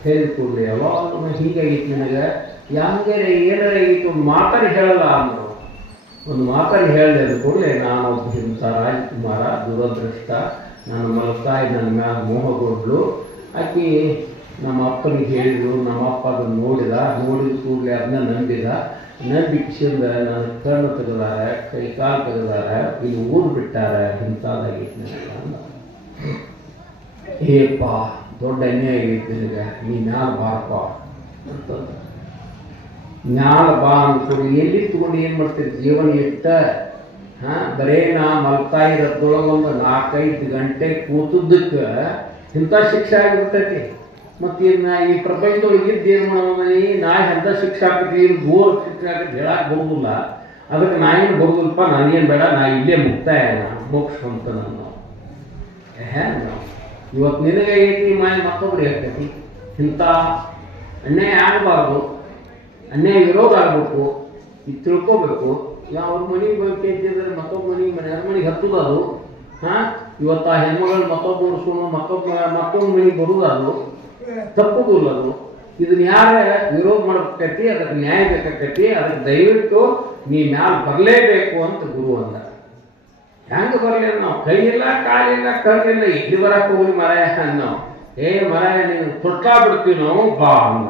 ಹೇಳಿದ ಕೂಡಲೇ ಯಾವಾಗ ಹೀಗಾಗಿತ್ತು ನನಗೆ, ಯಾವಾಗಾರೆ ಏನಾರ ಆಗಿತ್ತು ಒಂದು ಮಾತನ್ನು ಹೇಳಲ್ಲ ಅಂದರು. ಒಂದು ಮಾತನ್ನು ಹೇಳಿದೆ ಅಂದ ಕೂಡಲೇ ನಾನು ಒಬ್ಬ ಇಂಥ ರಾಜಕುಮಾರ ದುರದೃಷ್ಟ, ನನ್ನ ಮಲತಾಯಿ ನನ್ನ ಮ್ಯಾಲ ಮೋಹಗೊಂಡ್ಲು. ಆಕೆ ನಮ್ಮ ಅಪ್ಪನಿಗೆ ಹೇಳಿದ್ರು, ನಮ್ಮ ಅಪ್ಪ ಅದನ್ನು ನೋಡಿದ ಕೂಡಲೇ ಅದನ್ನ ನಂಬಿಕೆಸಿಂದ ನನ್ನ ಕಣ್ಣು ತೆಗೆದಾರೆ, ಕೈ ಕಾಲು ತೆಗೆದಾರೆ, ಇಲ್ಲಿ ಊರು ಬಿಟ್ಟಾರೆ. ಇಂಥದ್ದಾಗಿತ್ತು ನನಗೆ ಅಂದ. ಏಪ್ಪ ದೊಡ್ಡ ಅನ್ಯಾಯ ಆಗೈತೆ ನಿನಗೆ, ನೀ ಮ್ಯಾಲ ಬಾರಪ್ಪ ಅಂತಂದ. ಮ್ಯಾಲ ಬಾ ಅಂದ್ಕೊಡು. ಎಲ್ಲಿ ತಗೊಂಡು ಏನು ಮಾಡ್ತೀರಿ ಜೀವನ ಇಟ್ಟ? ಬರೇ ನಾ ಮಲ್ತಾ ಇರೋದ್ರೊಳಗೆ ಒಂದು 4-5 ಗಂಟೆ ಕೂತದ್ದಕ್ಕೆ ಇಂಥ ಶಿಕ್ಷೆ ಆಗಿಬಿಟ್ಟೈತಿ. ಮತ್ತು ಇನ್ನು ಈ ಪ್ರಪಂಚದೊಳಗೆ ಇದ್ದು ಏನು ಮಾಡೋದೀ? ನಾ ಎಂಥ ಶಿಕ್ಷೆ ಆಗ್ತೈತಿ, ಇಲ್ಲಿ ದೂರ ಶಿಕ್ಷೆ ಆಗತ್ತೆ ಹೇಳಕ್ಕೆ ಬರೋದಿಲ್ಲ. ಅದಕ್ಕೆ ನಾ ಏನು ಬರೋದಿಲ್ಲಪ್ಪ, ನನಗೇನು ಬೇಡ, ನಾ ಇಲ್ಲೇ ಮುಕ್ತಾಯ ಮೋಕ್ಷ ಅಂತ ನಾನು ಇವತ್ತು ನಿನಗೆ ಐತಿ ಮಾಯ ಮತ್ತೊಬ್ಬರಿಗೆ ಆಗ್ತೈತಿ. ಇಂಥ ಅನ್ಯಾಯ ಆಗಬಾರ್ದು, ಅನ್ಯಾಯ ವಿರೋಧ ಆಗಬೇಕು, ಇದು ತಿಳ್ಕೋಬೇಕು. ಅವ್ರ ಮನೆಗೆ ಬೇಕಿದ್ದರೆ ಮತ್ತೊಬ್ಬ ಮನೆಯಾರ ಮನೆಗೆ ಹತ್ತದ ಅದು. ಇವತ್ತು ಆ ಹೆಣ್ಮಗಳು ಮತ್ತೊಬ್ಬ ಉಳಿಸ್ಕೊಂಡು ಮತ್ತೊಂದು ಮನೆಗೆ ಬರುವುದು ಅದು ತಪ್ಪುದಿಲ್ಲ. ಅದು ಇದನ್ನ ಯಾರ ವಿರೋಧ ಮಾಡ್ಬೇಕೈತಿ, ಅದಕ್ಕೆ ನ್ಯಾಯ ಬೇಕಾಕೈತಿ. ಅದಕ್ಕೆ ದಯವಿಟ್ಟು ನೀ ಮ್ಯಾಲ ಬರಲೇಬೇಕು ಅಂತ ಗುರು ಅಂದ. ಹೆಂಗೆ ಬರಲಿ ನಾವು? ಕೈಯಿಲ್ಲ, ಕಾಲಿಲ್ಲ, ಕಣ್ಣಿಲ್ಲ, ಇಲ್ಲಿ ಬರಕ್ಕೆ ಹೋಗಿ ಮರಾಯ ನಾವು. ಮರಾಯ ನೀನು ತೊಟ್ಲಾ ಬಿಡ್ತೀವಿ ನಾವು ಬಾ ಅಂದ.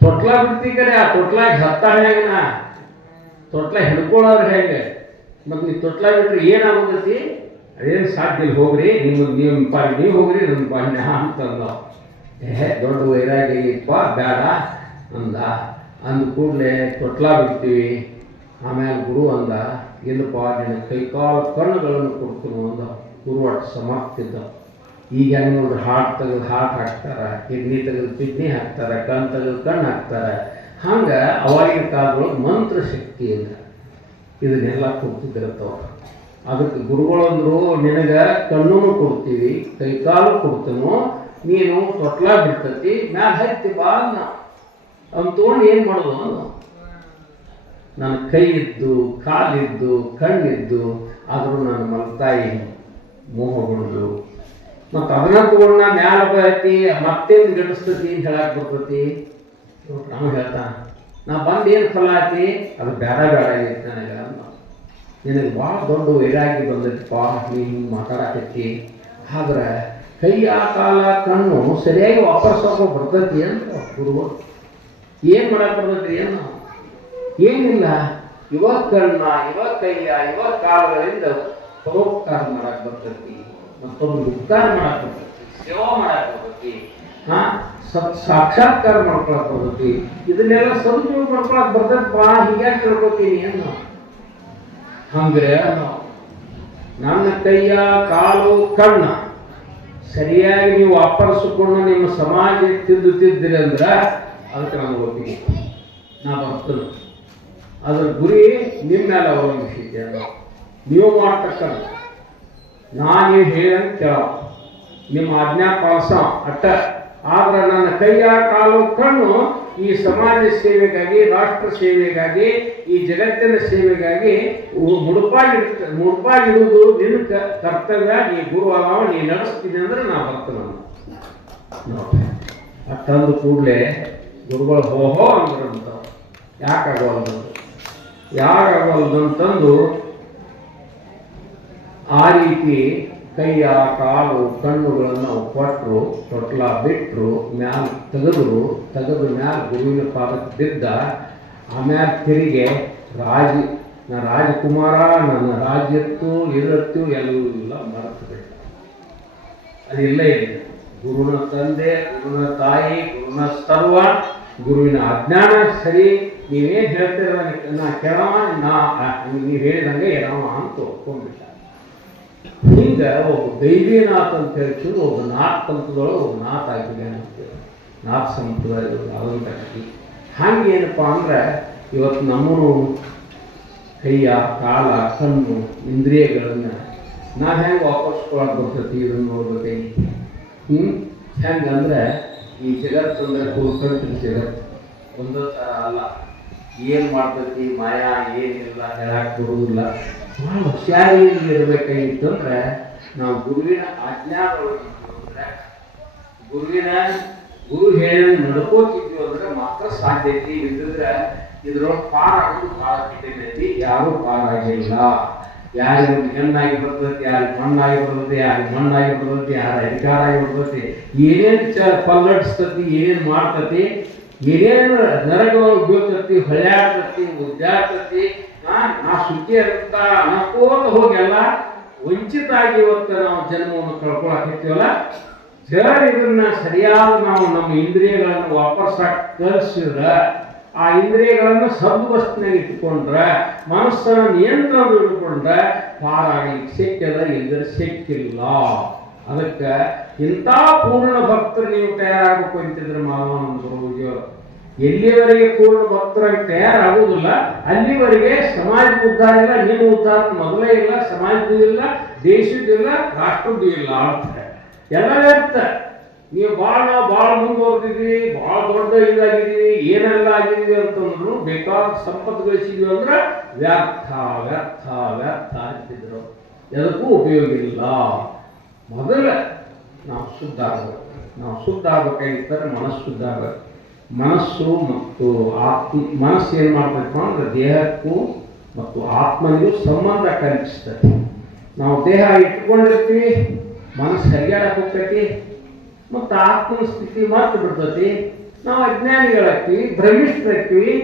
ತೊಟ್ಲ ಬಿಡ್ತೀವಿ ಕರೆ, ಆ ತೊಟ್ಲಾಗ ಹತ್ತಾಳ ಹೆಂಗ? ತೊಟ್ಲ ಹಿಡ್ಕೊಳ್ಳೋರು ಹೆಂಗೆ? ಮತ್ತು ನೀವು ತೊಟ್ಲ ಬಿಟ್ರೆ ಏನಾಗೋದೈತಿ? ಅದೇನು ಸಾಧ್ಯ ಇಲ್ಲ, ಹೋಗ್ರಿ, ನಿಮ್ಮ ಪಾಡಿ ನೀವು ಹೋಗ್ರಿ, ನನ್ನ ಪಾಡಿ ನಾ ಅಂತಂದ. ದೊಡ್ಡ ವೈರಾಗಿಪ್ಪ ಬೇಡ ಅಂದ ಕೂಡಲೇ ತೊಟ್ಲ ಬಿಡ್ತೀವಿ. ಆಮೇಲೆ ಗುರು ಅಂದ, ಇಲ್ಲಪ್ಪ ನಿನ್ನ ಕೈಕಾಲು ಕಣ್ಣುಗಳನ್ನು ಕೊಡ್ತೀನಿ ಅಂದ. ಗುರು ಒಟ್ಟು ಸಮಾಪ್ತಿದ್ದ. ಈಗ ಹೆಂಗೆ ನೋಡ್ರಿ, ಹಾರ್ಟ್ ತೆಗೆದು ಹಾರ್ಟ್ ಹಾಕ್ತಾರೆ, ಕಿಡ್ನಿ ತೆಗೆದು ಕಿಡ್ನಿ ಹಾಕ್ತಾರೆ, ಕಣ್ಣು ತೆಗೆದು ಕಣ್ಣು ಹಾಕ್ತಾರೆ. ಹಂಗೆ ಅವಾಗಿನ ಕಾಲದೊಳಗೆ ಮಂತ್ರ ಶಕ್ತಿಯಿಂದ ಇದನ್ನೆಲ್ಲ ಕೊಡ್ತಿದ್ದಿರತ್ತವ್ರು. ಅದಕ್ಕೆ ಗುರುಗಳಂದ್ರು, ನಿನಗೆ ಕಣ್ಣೂ ಕೊಡ್ತೀವಿ, ಕೈಕಾಲು ಕೊಡ್ತೀನೋ, ನೀನು ತೊಟ್ಲ ಬಿಡ್ತತಿ, ಮ್ಯಾಲ ಹತ್ತಿ ಬಾ ಅವ್ನು ತೊಗೊಂಡು ಏನು ಮಾಡೋದು? ನನ್ನ ಕೈ ಇದ್ದು, ಕಾಲಿದ್ದು, ಕಣ್ಣಿದ್ದು, ಆದರೂ ನನ್ನ ಮಲತಾಯಿ ಮೋಹಗೊಂಡು. ಮತ್ತು ಅದನ್ನ ತಗೊಂಡ ಮ್ಯಾಲ ಬೈತಿ, ಮತ್ತೇನು ಗಡಿಸ್ತತಿ ಅಂತ ಹೇಳಕ್ಕೆ ಬರ್ತತಿ. ನಾವು ಹೇಳ್ತಾನೆ, ನಾ ಬಂದು ಏನು ಫಲ ಆಯ್ತಿ? ಅದು ಬೇಡ ಆಗೈತಿ ನನಗೆ. ನಿನಗೆ ಭಾಳ ದೊಡ್ಡ ವೈರಾಗಿ ಬಂದೈತಿಪ್ಪ, ನೀನು ಮಾತಾಡಕತ್ತಿ. ಆದ್ರೆ ಕೈಯ ಕಾಲ ಕಣ್ಣು ಸರಿಯಾಗಿ ವಾಪರ್ಸೋಕೆ ಬರ್ತೈತಿ ಅಂತ ಗುರು. ಏನು ಮಾಡಕ್ಕೆ ಬರ್ತೈತಿ? ಏನು ಏನಿಲ್ಲ, ಇವ ಕಣ್ಣ, ಇವ ಕೈಯ, ಇವ ಕಾಲುಗಳಿಂದ ಪರೋಪಕಾರ ಮಾಡಕ್ಕೆ ಬರ್ತೈತಿ, ಮತ್ತೊಂದು ಉಪಕಾರ ಮಾಡಕ್ಕೆ ಬರ್ತೈತಿ, ಸೇವಾ ಮಾಡಕ್ಕೆ ಬರ್ತೈತಿ, ಸಾಕ್ಷಾತ್ಕಾರ ಮಾಡ್ಕೊಳಕ್ಕೆ ಬರ್ತೈತಿ. ಇದನ್ನೆಲ್ಲ ಸದುಪಯೋಗ ಮಾಡ್ಕೊಳಕ್ಕೆ ಬರ್ತೈತಪ್ಪ. ಹೀಗ್ಯಾಕೆ ತಿಳ್ಕೊತೀನಿ ಅನ್ನೋ ಹಂಗೆ ನನ್ನ ಕೈಯ ಕಾಲು ಕಣ್ಣ ಸರಿಯಾಗಿ ನೀವು ವಾಪರಿಸಿಕೊಂಡು ನಿಮ್ಮ ಸಮಾಜ ತಿದ್ದಿರಿ ಅಂದ್ರೆ ಅದಕ್ಕೆ ನಾನು ಒಪ್ಪಿಗೆ, ನಾ ಬರ್ತೇನೆ. ಅದ್ರ ಗುರಿ ನಿಮ್ಮ ಮೇಲೆ ಅವಲಂಬಿಸಿದ್ದೆ. ನೀವು ಮಾಡ್ತಕ್ಕಂಥ ನೀವು ಹೇಳಂಗೆ ಕೇಳ, ನಿಮ್ಮ ಆಜ್ಞಾ ಪಾಲಿಸ ಅಟ್ಟ. ಆದ್ರೆ ನನ್ನ ಕೈಯ ಕಾಲು ಕಣ್ಣು ಈ ಸಮಾಜ ಸೇವೆಗಾಗಿ, ರಾಷ್ಟ್ರ ಸೇವೆಗಾಗಿ, ಈ ಜಗತ್ತಿನ ಸೇವೆಗಾಗಿ ಮುಡುಪಾಗಿಡುವುದು ನಿನ್ನ ಕರ್ತವ್ಯ. ನೀ ಗುರು ಅದಾವ, ನೀ ನಡೆಸ್ತೀನಿ ಅಂದ್ರೆ ನಾ ಬರ್ತೇನೆ ನೋಡಿ. ಅಷ್ಟಂದು ಕೂಡಲೇ ಗುರುಗಳು ಹೋಹೋ ಅಂದ್ರಂತ. ಯಾಕಾಗವಲ್ದಂತಂದು ಆ ರೀತಿ ಕೈಯ ಕಾಲು ಕಣ್ಣುಗಳನ್ನು ಕೊಟ್ಟರು, ತೊಟ್ಲ ಬಿಟ್ಟರು, ಮ್ಯಾಲ ತೆಗೆದು ಮ್ಯಾಲ ಗುರುವಿನ ಪಾದಕ್ಕೆ ಬಿದ್ದ. ಆಮ್ಯಾಲ ತಿರುಗಿ ರಾಜಕುಮಾರ ನನ್ನ ರಾಜ್ಯತ್ತು ಇರತ್ತು ಎಲ್ಲ ಮರೆತು ಬಿಟ್ಟ. ಅದಿಲ್ಲ ಇದೆ. ಗುರುವಿನ ತಂದೆ, ಗುರುವಿನ ತಾಯಿ, ಗುರುವಿನ ಸರ್ವ, ಗುರುವಿನ ಅಜ್ಞಾನ ಸರಿ. ನೀವೇನು ಹೇಳ್ತೀರ ನಾ ಕೇಳವ, ನೀವು ಹೇಳಿದಂಗೆ ಏನವ ಅಂತ ಒಪ್ಕೊಂಡ್ಬಿಟ್ಟ. ಹಿಂಗೆ ಒಬ್ಬ ದೈವೀನಾಥ್ ಅಂತ ಹೇಳ್ತಿದ್ರು, ಒಬ್ಬ ನಾಥ್ ಪಂಥದೊಳಗೆ ಒಬ್ಬ ನಾಥ್ ಆಗಿದ್ದಾನೆ ಅಂತೇಳಿ, ನಾಥ್ ಸಂಪ್ರದಾಯದೊಳಗೆ ಅದಂತ ಕಟ್ಟಿ. ಹಂಗೇನಪ್ಪ ಅಂದ್ರೆ ಇವತ್ತು ನಮ್ಮನು ಕೈಯ ಕಾಲ ಕಣ್ಣು ಇಂದ್ರಿಯಗಳನ್ನು ನಾವು ಹೆಂಗೆ ವಾಪಸ್ಕೊಳಕ್ಕೆ ಬರ್ತೈತಿ ಇದನ್ನು ನೋಡ್ಬೇಕೈತಿ. ಹೆಂಗಂದ್ರೆ ಈ ಜಗತ್ತು ಅಂದ್ರೆ ಕೂರ್ಕಂತಿನ ಜಗತ್ತು ಒಂದೇ ಥರ ಅಲ್ಲ. ಏನು ಮಾಡ್ತೈತಿ ಮಾಯಾ ಏನಿಲ್ಲ ಹೇಳಕ್ಕೆ ಬರೋದಿಲ್ಲ. ಭಾಳ ಹುಷಾರಿಯಲ್ಲಿ ಇರಬೇಕಾಗಿತ್ತು ಅಂದ್ರೆ ನಾವು ಗುರುವಿನ ಆಜ್ಞಾದೊಳಗೆ ಅಂದ್ರೆ ಗುರು ಹೇಳಿ ನಡ್ಕೋತಿದ್ವಿ ಅಂದ್ರೆ ಮಾತ್ರ ಸಾಧ್ಯತೆ ಇದ್ದಿದ್ರೆ ಇದ್ರೊಳಗೆ ಪಾರಾಗೋದು ಭಾಳ ಕಠಿಣೈತಿ. ಯಾರೂ ಪಾರಾಗಿಲ್ಲ. ಯಾರಿಗೆ ಹೆಣ್ಣಾಗಿ ಬರ್ತೈತಿ, ಯಾರಿಗೆ ಮಣ್ಣಾಗಿ ಬರ್ತೈತಿ, ಯಾರಿಗೆ ಮಣ್ಣಾಗಿ ಬರ್ತೈತಿ, ಯಾರ ಅಧಿಕಾರ ಆಗಿ ಬರ್ತೈತಿ, ಏನೇನು ಪಲ್ಲಡಿಸ್ತತಿ, ಏನೇನು ಮಾಡ್ತತಿ, ಏನೇನು ನರಕಗಳು ಬೀಳ್ತತಿ, ಹೊಳ್ಯಾಡ್ತತಿ, ಉದ್ದಾಡ್ತತಿ, ನಾ ಸುಖಿ ಅಂತ ಅನ್ಕೋತ ಹೋಗೆಲ್ಲ ವಂಚಿತ ಆಗಿ ಇವತ್ತು ನಾವು ಜನ್ಮವನ್ನು ಕಳ್ಕೊಳಕತ್ತೀವಲ್ಲ. ಇದನ್ನ ಸರಿಯಾದ ನಾವು ನಮ್ಮ ಇಂದ್ರಿಯಗಳನ್ನು ವಾಪಸ್ ಕಳಿಸಿದ್ರೆ, ಆ ಇಂದ್ರಿಯಗಳನ್ನು ಸದ್ವಸ್ತನಾಗ ಇಟ್ಕೊಂಡ್ರೆ, ಮನಸ್ಸನ್ನು ನಿಯಂತ್ರಣ ಇಟ್ಕೊಂಡ್ರೆ ಪಾರಾಗಲಿಕ್ಕೆ ಸಿಕ್ಕದ, ಇಲ್ಲದ್ರೆ ಸಿಕ್ಕಿಲ್ಲ. ಅದಕ್ಕೆ ಇಂಥ ಪೂರ್ಣ ಭಕ್ತರು ನೀವು ತಯಾರಾಗಬೇಕು ಅಂತಿದ್ರೆ ಮಾನವಾನಂದರು ಎಲ್ಲಿವರೆಗೆ ಪೂರ್ಣ ಭಕ್ತರಾಗಿ ತಯಾರಾಗುವುದಿಲ್ಲ ಅಲ್ಲಿವರೆಗೆ ಸಮಾಜದ ಉದ್ಧಾರ ಇಲ್ಲ, ನಿಮ್ಮ ಉದ್ಧಾರ ಮೊದಲೇ ಇಲ್ಲ, ಸಮಾಜದ್ದು ಇಲ್ಲ, ದೇಶದ್ದು ಇಲ್ಲ, ರಾಷ್ಟ್ರದ್ದು ಇಲ್ಲ ಅಂತ ಎಲ್ಲ ವ್ಯರ್ಥ. ನೀವು ಭಾಳ ಮುಂದುವರೆದಿದ್ವಿ, ಭಾಳ ದೊಡ್ಡ ಇದಾಗಿದ್ದೀವಿ, ಏನೆಲ್ಲ ಆಗಿದ್ವಿ ಅಂತಂದ್ರು ಬೇಕಾದ ಸಂಪತ್ತು ಗಳಿಸಿದ್ವಿ ಅಂದ್ರೆ ವ್ಯರ್ಥ ವ್ಯರ್ಥ ವ್ಯರ್ಥ ಅಂತಿದ್ರು. ಎದಕ್ಕೂ ಉಪಯೋಗ ಇಲ್ಲ. ಮೊದಲ ನಾವು ಶುದ್ಧ ಆಗಬೇಕು. ನಾವು ಶುದ್ಧ ಆಗಬೇಕಾಗಿದ್ದರೆ ಮನಸ್ಸು ಶುದ್ಧ ಆಗಬೇಕು. ಮನಸ್ಸು ಮತ್ತು ಮನಸ್ಸು ಏನು ಮಾಡಬೇಕು ಅಂದ್ರೆ ದೇಹಕ್ಕೂ ಮತ್ತು ಆತ್ಮನಿಗೂ ಸಂಬಂಧ ಕಲ್ಪಿಸ್ತದೆ. ನಾವು ದೇಹ ಇಟ್ಕೊಂಡಿರ್ತೀವಿ, ಮನಸ್ಸು ಸರಿಯಾಡಕ್ಕೆ ಹೋಗ್ತೈತಿ, ಮತ್ತು ಆತ್ಮನ ಸ್ಥಿತಿ ಮರ್ತು ಬಿಡ್ತೈತಿ. ನಾವು ಅಜ್ಞಾನಿಗಳಾಗ್ತೀವಿ, ಭ್ರಮಿಸ್ತಾಗ್ತೀವಿ,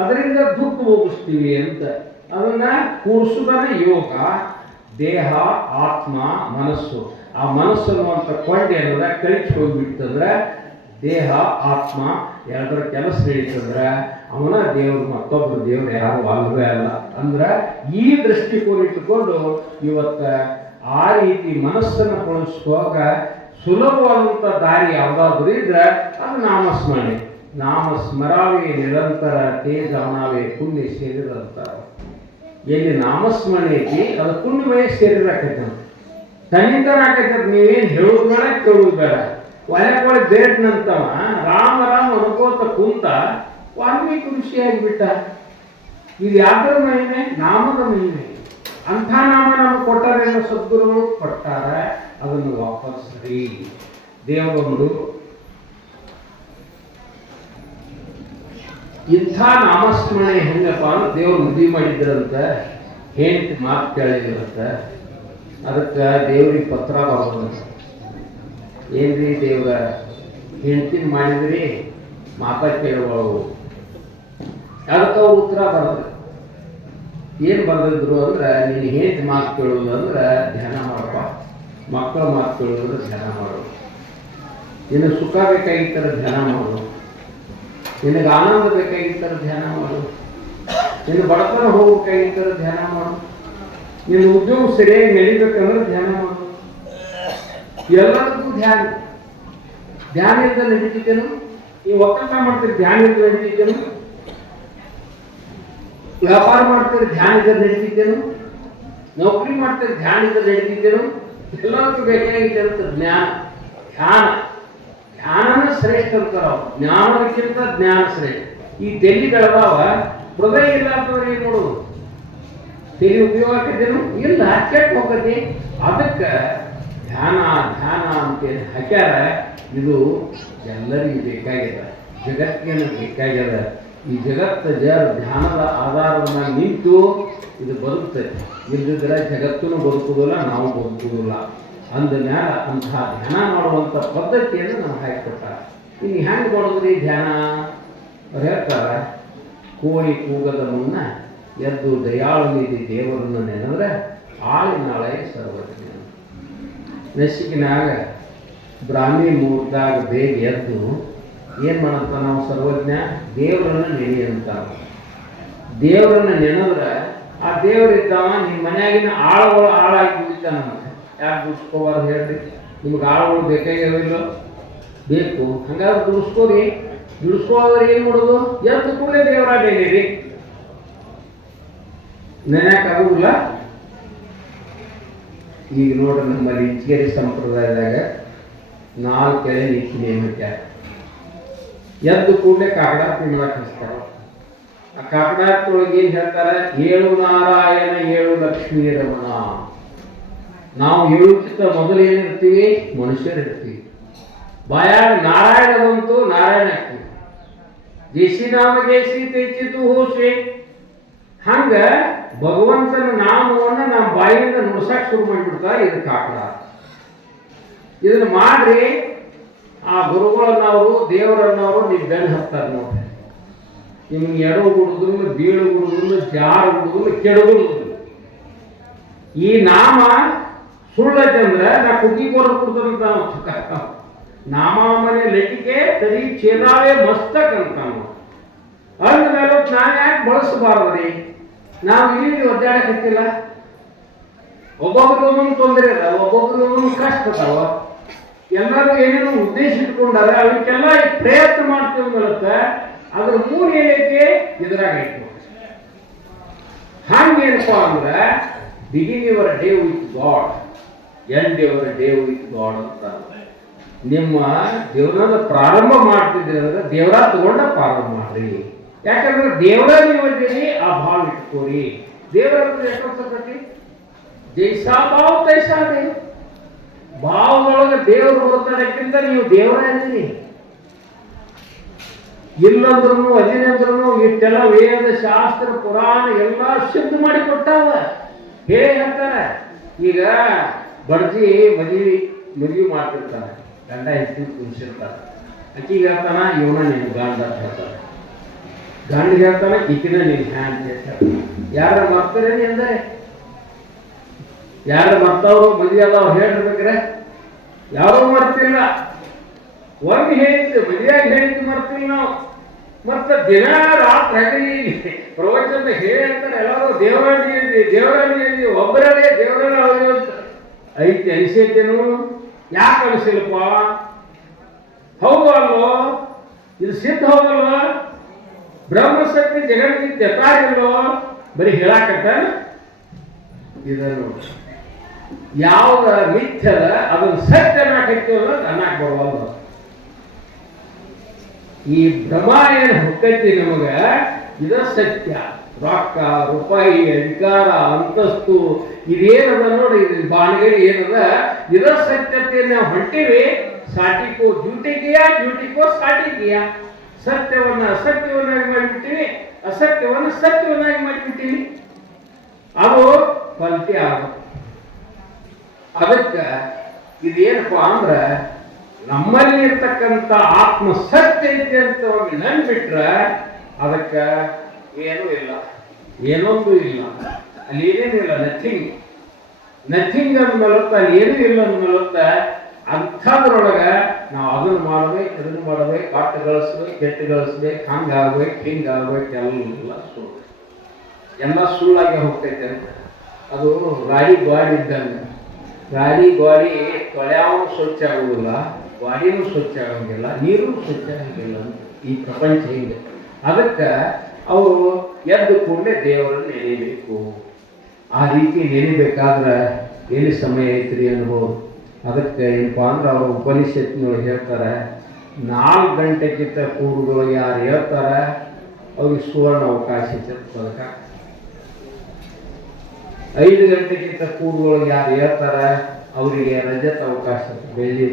ಅದರಿಂದ ದುಃಖ ಹೋಗಿಸ್ತೀವಿ ಅಂತ. ಅದನ್ನ ಕೂಡಿಸೋದನ್ನ ಯೋಗ. ದೇಹ, ಆತ್ಮ, ಮನಸ್ಸು, ಆ ಮನಸ್ಸು ಅನ್ನುವಂಥ ಕೊಂಡೆ ಅನ್ನೋದ ಕಳಿಸಿ ಹೋಗ್ಬಿಡ್ತಂದ್ರೆ ದೇಹ ಆತ್ಮ ಎರಡರ ಕೆಲಸ ನಡೀತಂದ್ರೆ ಅವನ ದೇವರು, ಮತ್ತೊಬ್ಬರು ದೇವರು ಯಾರು ಅಲ್ವೇ ಅಲ್ಲ. ಅಂದ್ರೆ ಈ ದೃಷ್ಟಿಕೋನ ಇಟ್ಟುಕೊಂಡು ಇವತ್ತು ಆ ರೀತಿ ಮನಸ್ಸನ್ನು ಬಳಸುವಾಗ ಸುಲಭವಾದಂಥ ದಾರಿ ಯಾವುದಾದ್ರೂ ಇದ್ರೆ ಅದು ನಾಮಸ್ಮರಣೆ. ನಾಮಸ್ಮರಾವೇ ನಿರಂತರ ತೇಜಾವನಾವೇ ಪುಣ್ಯ ಸೇರಿದಂತರ. ಎಲ್ಲಿ ನಾಮಸ್ಮರಣೆ ಐತಿ ಅದು ಪುಣ್ಯವೇ ಸೇರಿರಾಕೈತೆ. ತನ್ನಿಂದ ಆಕೈತೆ. ನೀವೇನು ಹೇಳೋದು ಬೇಡ, ಕೇಳೋದು ಬೇಡ. ಒಳಗೊಳ ಬೇಡ್ನಂತವ ರಾಮ ರಾಮ ಅನ್ಕೋತ ಕುಂತ ವಾಲ್ಮೀಕಿ ಋಷಿಯಾಗಿಬಿಟ್ಟ. ಇದು ಯಾವ್ದ್ರ ಮಹಿಮೆ? ನಾಮದ ಮಹಿಮೆ. ಅಂಥ ನಾಮ ನಮಗೆ ಕೊಟ್ಟಾರೇನೋ ಸದ್ಗುರುಗಳು ಕೊಟ್ಟಾರ. ಅದನ್ನು ವಾಪಸ್ ರೀ. ದೇವರೊಂದು ಇಂಥ ನಾಮಸ್ಮರಣೆ ಹೆಂಗಪ್ಪ ಅಂದ್ರೆ ದೇವ್ರು ಮದುವೆ ಮಾಡಿದ್ರಂತ, ಹೆಂಡತಿ ಮಾತು ಕೇಳಿದ್ರಂತ. ಅದಕ್ಕೆ ದೇವ್ರಿಗೆ ಪತ್ರ ಬರೋದಂತ. ಏನ್ರಿ ದೇವ್ರ, ಹೆಂಡತಿನ ಮಾಡಿದ್ರಿ ಮಾತಾ ಕೇಳುವವು. ಅದಕ್ಕೆ ಅವ್ರು ಉತ್ತರ ಬರೆದ್ರು. ಏನು ಬರೆದಿದ್ರು ಅಂದ್ರೆ, ನೀನು ಹೆಂಡತಿ ಮಾತು ಕೇಳೋದು ಅಂದ್ರೆ ಧ್ಯಾನ ಮಾಡಪ್ಪ, ಮಕ್ಕಳ ಮಾತು ಕೇಳೋದ್ರೆ ಧ್ಯಾನ ಮಾಡು, ನಿನಗೆ ಸುಖ ಬೇಕಾಗಿತ್ತರ ಧ್ಯಾನ ಮಾಡು, ನಿನಗೆ ಆನಂದ ಬೇಕಾಗಿತ್ತರ ಧ್ಯಾನ ಮಾಡು, ನಿನ್ನ ಬಡತನ ಹೋಗ್ಬೇಕಾಗಿತ್ತರ ಧ್ಯಾನ ಮಾಡು, ನಿನ್ನ ಉದ್ಯೋಗ ಸರಿಯಾಗಿ ನಡಿಬೇಕಂದ್ರೆ ಧ್ಯಾನ ಮಾಡು. ಎಲ್ಲದಕ್ಕೂ ಧ್ಯಾನ. ಧ್ಯಾನ ಇಲ್ಲದೆ ನಡೀತಿದ್ದೇನು? ನೀವು ಒಕ್ಕಲ್ತನ ಮಾಡ್ತೀರಿ, ಧ್ಯಾನ ಇಲ್ಲದೆ ನಡೀತಿದ್ದೇನು? ವ್ಯಾಪಾರ ಮಾಡ್ತೀರಿ, ಧ್ಯಾನ ಇಲ್ಲದೆ ನಡೀತಿದ್ದೇನು? ನೌಕರಿ ಮಾಡ್ತೀರಿ, ಧ್ಯಾನ ಇಲ್ಲದೆ ನಡೀತಿದ್ದೇನು? ಎಲ್ಲದಕ್ಕೂ ಬೇಕಾಗಿದೆ ಅಂತ ಜ್ಞಾನ. ಧ್ಯಾನ ಧ್ಯಾನನ ಶ್ರೇಷ್ಠ ಅಂತಾರ. ಜ್ಞಾನಕ್ಕಿಂತ ಜ್ಞಾನ ಶ್ರೇಷ್ಠ. ಈ ತೆಲಿ ಬೆಳೆದಾವ, ಹೃದಯ ಇಲ್ಲ ಅಂತಂದ್ರೆ ಏನು ನೋಡುದು? ತೆಲಿ ಉಪಯೋಗ ಹಾಕಿದ್ದೇನು? ಇಲ್ಲ, ಕೆಟ್ಟ ಹೋಗತಿ. ಅದಕ್ಕೆ ಧ್ಯಾನ ಧ್ಯಾನ ಅಂತೇಳಿ ಹಾಕ್ಯಾರ. ಇದು ಎಲ್ಲರಿಗೂ ಬೇಕಾಗ್ಯದ, ಜಗತ್ತಿಗೆ ಬೇಕಾಗ್ಯದ. ಈ ಜಗತ್ತು ಧ್ಯಾನದ ಆಧಾರದ ಮೇಲೆ ನಿಂತು ಇದು ಬದುಕ್ತದೆ. ಇಲ್ಲದಿದ್ರೆ ಜಗತ್ತೂ ಬದುಕುವುದಿಲ್ಲ, ನಾವು ಬದುಕುವುದಿಲ್ಲ. ಅಂದಮ್ಯಾಲ ಅಂತಹ ಧ್ಯಾನ ಮಾಡುವಂಥ ಪದ್ಧತಿಯನ್ನು ನಾವು ಹಾಕಿಕೊಟ್ಟಾರ. ಇನ್ನು ಹೆಂಗೆ ಮಾಡೋದ್ರಿ ಧ್ಯಾನ? ಅವ್ರು ಹೇಳ್ತಾರೆ, ಕೋಳಿ ಕೂಗದ ಮುನ್ನ ಎದ್ದು ದಯಾಳುನಿಧಿ ದೇವರನ್ನು ನೆನೆದ್ರೆ ಆಳಿನಾಳೆ ಸರ್ವಜ್ಞ. ನಸಿಕಿನಾಗ ಬ್ರಾಹ್ಮಿ ಮುಹೂರ್ತಾಗ ಬೇಗ ಎದ್ದು ಏನು ಮಾಡಂತ ನಾವು ಸರ್ವಜ್ಞ ದೇವರನ್ನು ನೆನೆ ಅಂತ. ದೇವರನ್ನು ನೆನೆದ್ರೆ ಆ ದೇವರಿದ್ದಾವ ನಿಮ್ಮ ಮನೆಯಾಗಿನ ಆಳುಗಳು ಆಳಾಗಿ ದುಡಿತಾನ. ಯಾಕೆ ದುಡಿಸ್ಕೋಬಾರ್ದು ಹೇಳ್ರಿ? ನಿಮ್ಗೆ ಆಳುಗಳು ಬೇಕಾಗಿರೋದಿಲ್ಲ? ಬೇಕು. ಹಂಗಾದ್ರೆ ದುಡಿಸ್ಕೋರಿ. ದುಡಿಸ್ಕೋದ್ರೆ ಏನು ಮಾಡೋದು? ಎದ್ದು ಕೂಡಲೇ ದೇವರ ನೆನೀರಿ. ನೆನೆಯಕ್ಕಾಗುದಿಲ್ಲ. ಈಗ ನೋಡ್ರಿ, ನಮ್ಮಲ್ಲಿ ಇಂಚಗೇರಿ ಸಂಪ್ರದಾಯದಾಗ 4 ಎಳೆ ನಿಚ್ಚಿ ನೇಮಕ. ಎದ್ದು ಕೂಡಲೇ ಕಾಗಡ ತಿನ್ನಕ್ಕೆ ಹಚ್ತಾರೆ. ಆ ಕಾಕಡಾರ್ಥೊಳಗೆ ಏನ್ ಹೇಳ್ತಾರೆ? ಏಳು ನಾರಾಯಣ ಏಳು ಲಕ್ಷ್ಮೀ ರಮಣ. ನಾವು ಏಳುಕ್ಕಿಂತ ಮೊದಲು ಏನಿರ್ತೀವಿ? ಮನುಷ್ಯರಿರ್ತೀವಿ. ಬಾಯಾಗ ನಾರಾಯಣ ಬಂತು, ನಾರಾಯಣ ಆಗ್ತೀವಿ. ಜೇಸಿ ನಾಮ ಜೇಸಿ ತೆಚ್ಚಿತು ಹೋಸೆ. ಹಂಗ ಭಗವಂತನ ನಾಮವನ್ನ ನಮ್ಮ ಬಾಯಿಯಿಂದ ನುಡ್ಸಕ್ ಶುರು ಮಾಡಿಬಿಡ್ತಾರೆ. ಇದು ಕಾಕಡ. ಇದನ್ನ ಮಾಡ್ರಿ, ಆ ಗುರುಗಳನ್ನವರು ದೇವರನ್ನವರು ನೀವು ಬೆನ್ನು ಹತ್ತಾರೆ ನೋಡ್ರಿ. ನಿಮ್ಗೆ ಎಡವು ಗುಡುದಿಲ್ಲ, ಬೀಳು ಗುಡುದಿಲ್ಲ, ಜಾರು ಗುಡುದಿಲ್ಲ, ಕೆಡಗುದಿಲ್ಲ. ಈ ನಾಮ ಸುಳ್ಳೈತಂದ್ರೆ ನಾ ಕುಗ್ಗಿ ಕೊಡೋದು ಕೊಡ್ತಾನಂತ. ನಾಮ ಮನೆ ಲೆಟಿಕೆ ತರಿ ಚೇದಾವೆ ಮಸ್ತಕ್ ಅಂತಾನು. ಅಂದ್ಮೇಲೆ ನಾನು ಯಾಕೆ ಬಳಸಬಾರ್ದ್ರಿ? ನಾವು ಇಲ್ಲಿ ಒದ್ದಾಡಕತ್ತಿಲ್ಲ. ಒಬ್ಬೊಬ್ರಿಗೆ ಒಂದೊಂದು ತೊಂದರೆ ಅದ, ಒಬ್ಬೊಬ್ರಿಗೆ ಒಂದೊಂದು ಕಷ್ಟ ಅದಾವ. ಎಲ್ಲರೂ ಏನೇನೋ ಉದ್ದೇಶ ಇಟ್ಕೊಂಡಾರ, ಅವಕ್ಕೆಲ್ಲ ಪ್ರಯತ್ನ ಮಾಡ್ತೀವಿ ಮೂಲಕ ಅದ್ರ ಮೂಲ ಏನೈತಿ? ಇದ್ರಾಗ ಐತಿ. ಹಂಗೇನಪ್ಪ ಅಂದ್ರೆ begin your day with god, end your day with god ಅಂತ. ನಿಮ್ಮ ದೇವರನ್ನ ಪ್ರಾರಂಭ ಮಾಡ್ತಿದ್ದೀರಿ ಅಂದ್ರೆ ದೇವರ ತಗೊಂಡ ಪ್ರಾರಂಭ ಮಾಡ್ರಿ. ಯಾಕಂದ್ರೆ ದೇವರ ನೀವು ಇದ್ದೀರಿ, ಆ ಭಾವ ಇಟ್ಕೋರಿ. ದೇವರ ಎಷ್ಟೊತ್ತೈತಿ? ಜೈಸಾ ಭಾವ ತೈಸಾ ದೇವ. ಭಾವದೊಳಗೆ ದೇವರು ಹೊರತಡಕ್ಕಿಂತ ನೀವು ದೇವರ ಇದ್ದೀರಿ. ಇಲ್ಲಂದ್ರೂ ಅದಿನಂದ್ರೂ ಇಷ್ಟೆಲ್ಲ ವೇದ ಶಾಸ್ತ್ರ ಪುರಾಣ ಎಲ್ಲ ಸಿದ್ಧ ಮಾಡಿ ಕೊಟ್ಟಾವ. ಹೇಳ್ತಾರೆ. ಈಗ ಬಡ್ಜಿ ಮದುವೆ ಮಾಡ್ತಿರ್ತಾನೆ, ಗಂಡ ಹೆಂಡತಿ ಕುಣಿಸಿರ್ತಾರೆ. ಅಕ್ಕಿಗೆ ಹೇಳ್ತಾನ ಇವನ ನೀನು ಗಂಡ ಅಂತ ಹೇಳ್ತಾನೆ. ಗಂಡಿಗೆ ಹೇಳ್ತಾನೆ ಈಕಿನ ನೀನು ಹ್ಯಾಂಡ್ ಅಂತ ಹೇಳ್ತಾನೆ. ಯಾರ ಮರ್ತೇನೆ ಅಂದರೆ ಯಾರು ಮರ್ತವ್ರು ಮದುವೆ ಅದಾವ ಹೇಳಿರ್ಬೇಕ್ರೆ ಯಾರೂ ಮರ್ತಿಲ್ಲ. ಒಂದು ಹೇಳಿದ್ದು ಮದುವೆಯಾಗಿ ಹೇಳಿದ್ದು ಮರ್ತಿಲ್ಲ ನಾವು. ಮತ್ತೆ ದಿನ ರಾತ್ರಿ ಹಗಲಿ ಪ್ರವಚನ ಹೇಳ್ತಾರೆ ಎಲ್ಲರೂ ದೇವರಲ್ಲಿ ಒಬ್ಬರೇ ದೇವರಲ್ಲಿ ಅವ್ರಿಗೆ ಅಂತ ಐತಿ. ಅನಿಸೈತೇನು? ಯಾಕೆ ಅನಿಸಿಲ್ಲಪ್ಪ? ಹೌದು ಅಲ್ವೋ? ಇದು ಸಿದ್ಧ ಹೌದಲ್ವ? ಬ್ರಹ್ಮಶಕ್ತಿ ಜಗತ್ತಿಗೆ ತೆತ್ತಾಗಿಲ್ವೋ? ಬರೀ ಹೇಳಾಕತ್ತ ಇದನ್ನು ಯಾವ್ದ ಮಿಥ್ಯದ ಅದನ್ನು ಸತ್ಯ ಅನ್ನಕ್ಕೆ ಅನ್ನಕ್ಕೆ ಬರುವಲ್ಲ. ಈ ಭ್ರಮ ಏನು ಹೊಕ್ಕೈತಿ ನಮಗ, ಇದ ಸತ್ಯ. ರೊಕ್ಕ ರೂಪಾಯಿ ಅಧಿಕಾರ ಅಂತಸ್ತು ಇದೇನದ ನೋಡಿ, ಇದು ಬಾಣಗಡಿ ಏನದ, ಇದ ಸತ್ಯತೆ ನಾವು ಹೊಂಟಿವಿ. ಸಾಟಿಕೋ ಡ್ಯೂಟಿಗೆಯಾ, ಡ್ಯೂಟಿಗೋ ಸಾಟಿಗೆಯಾ. ಸತ್ಯವನ್ನ ಅಸತ್ಯವನ್ನಾಗಿ ಮಾಡಿಬಿಟ್ಟಿವಿ, ಅಸತ್ಯವನ್ನ ಸತ್ಯವನ್ನಾಗಿ ಮಾಡಿಬಿಟ್ಟಿವಿ. ಅದು ಫಲಿತ ಆಗ. ಅದಕ್ಕೆ ಇದೇನಪ್ಪ ಅಂದ್ರೆ ನಮ್ಮಲ್ಲಿ ಇರ್ತಕ್ಕಂಥ ಆತ್ಮ ಸತ್ಯ ಐತೆ ಅಂತ ಒಂದು ನಂಬಿಟ್ರೆ ಅದಕ್ಕೆ ಏನೂ ಇಲ್ಲ, ಏನೊಂದು ಇಲ್ಲ, ಅಲ್ಲಿ ಏನೇನು ಇಲ್ಲ. ನಥಿಂಗ್ ಅಂದ್ಮೇಲತ್ತ ಅಲ್ಲಿ ಏನೂ ಇಲ್ಲ ಅಂದ್ಮೇಲತ್ತ ಅಂಥದ್ರೊಳಗೆ ನಾವು ಅದನ್ನು ಮಾಡ್ಬೇಕು, ಇದನ್ನು ಮಾಡ್ಬೇಕು, ಕಾಟ ಗಳಿಸ್ಬೇಕು, ಕೆಟ್ಟ ಗಳಿಸ್ಬೇಕು, ಹಂಗಾಗ್ಬೇಕು, ಹಿಂಗಾಗ್ಬೇಕು, ಎಲ್ಲ ಸುಳ್ಳಾಗಿ ಹೋಗ್ತೈತೆ ಅಂತ. ಅದು ಗಾಡಿ ಇದ್ದಂಗೆ. ಗಾಡಿ ತೊಳೆಯಾವು ಸ್ವಚ್ಛ ಆಗುವುದಿಲ್ಲ, ಗಾಡಿನೂ ಸ್ವಚ್ಛ ಆಗೋಂಗಿಲ್ಲ, ನೀರು ಸ್ವಚ್ಛ ಆಗೋಂಗಿಲ್ಲ ಅಂತ ಈ ಪ್ರಪಂಚ ಹಿಂಗೆ. ಅದಕ್ಕೆ ಅವರು ಎದ್ದು ಕೂಡಲೇ ದೇವರನ್ನು ನೆನೆಯಬೇಕು. ಆ ರೀತಿ ನೆನೆಬೇಕಾದ್ರೆ ಎಲ್ಲಿ ಸಮಯ ಐತ್ರಿ ಅನ್ಬೋದು. ಅದಕ್ಕೆ ಏನಪ್ಪ ಅಂದ್ರೆ ಅವರು ಉಪನಿಷತ್ತಿನೊಳಗೆ ಹೇಳ್ತಾರೆ, 4 ಗಂಟೆಗಿಂತ ಪೂರ್ವದೊಳಗೆ ಯಾರು ಹೇಳ್ತಾರೆ ಅವ್ರಿಗೆ ಸುವರ್ಣ ಅವಕಾಶ ಬದುಕ. 5 ಗಂಟೆಗಿಂತ ಪೂರ್ವದೊಳಗೆ ಯಾರು ಹೇಳ್ತಾರೆ ಅವರಿಗೆ ರಜತ ಅವಕಾಶ ಬೆಳ್ಳಿ.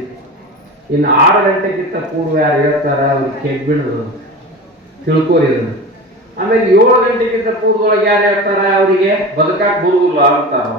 ಇನ್ನು 6 ಗಂಟೆಗಿಂತ ಪೂರ್ವ ಯಾರು ಹೇಳ್ತಾರೆ ಅವ್ರಿಗೆ ಕೆಡ್ಬಿಡೋದು ತಿಳ್ಕೋರಿ ಅದನ್ನು. ಆಮೇಲೆ 7 ಗಂಟೆಗಿಂತ ಪೂರ್ವದೊಳಗೆ ಯಾರು ಹೇಳ್ತಾರೆ ಅವರಿಗೆ ಬದುಕಾಕ್ ಬರುವುದಿಲ್ಲ ಅಂತಾರ.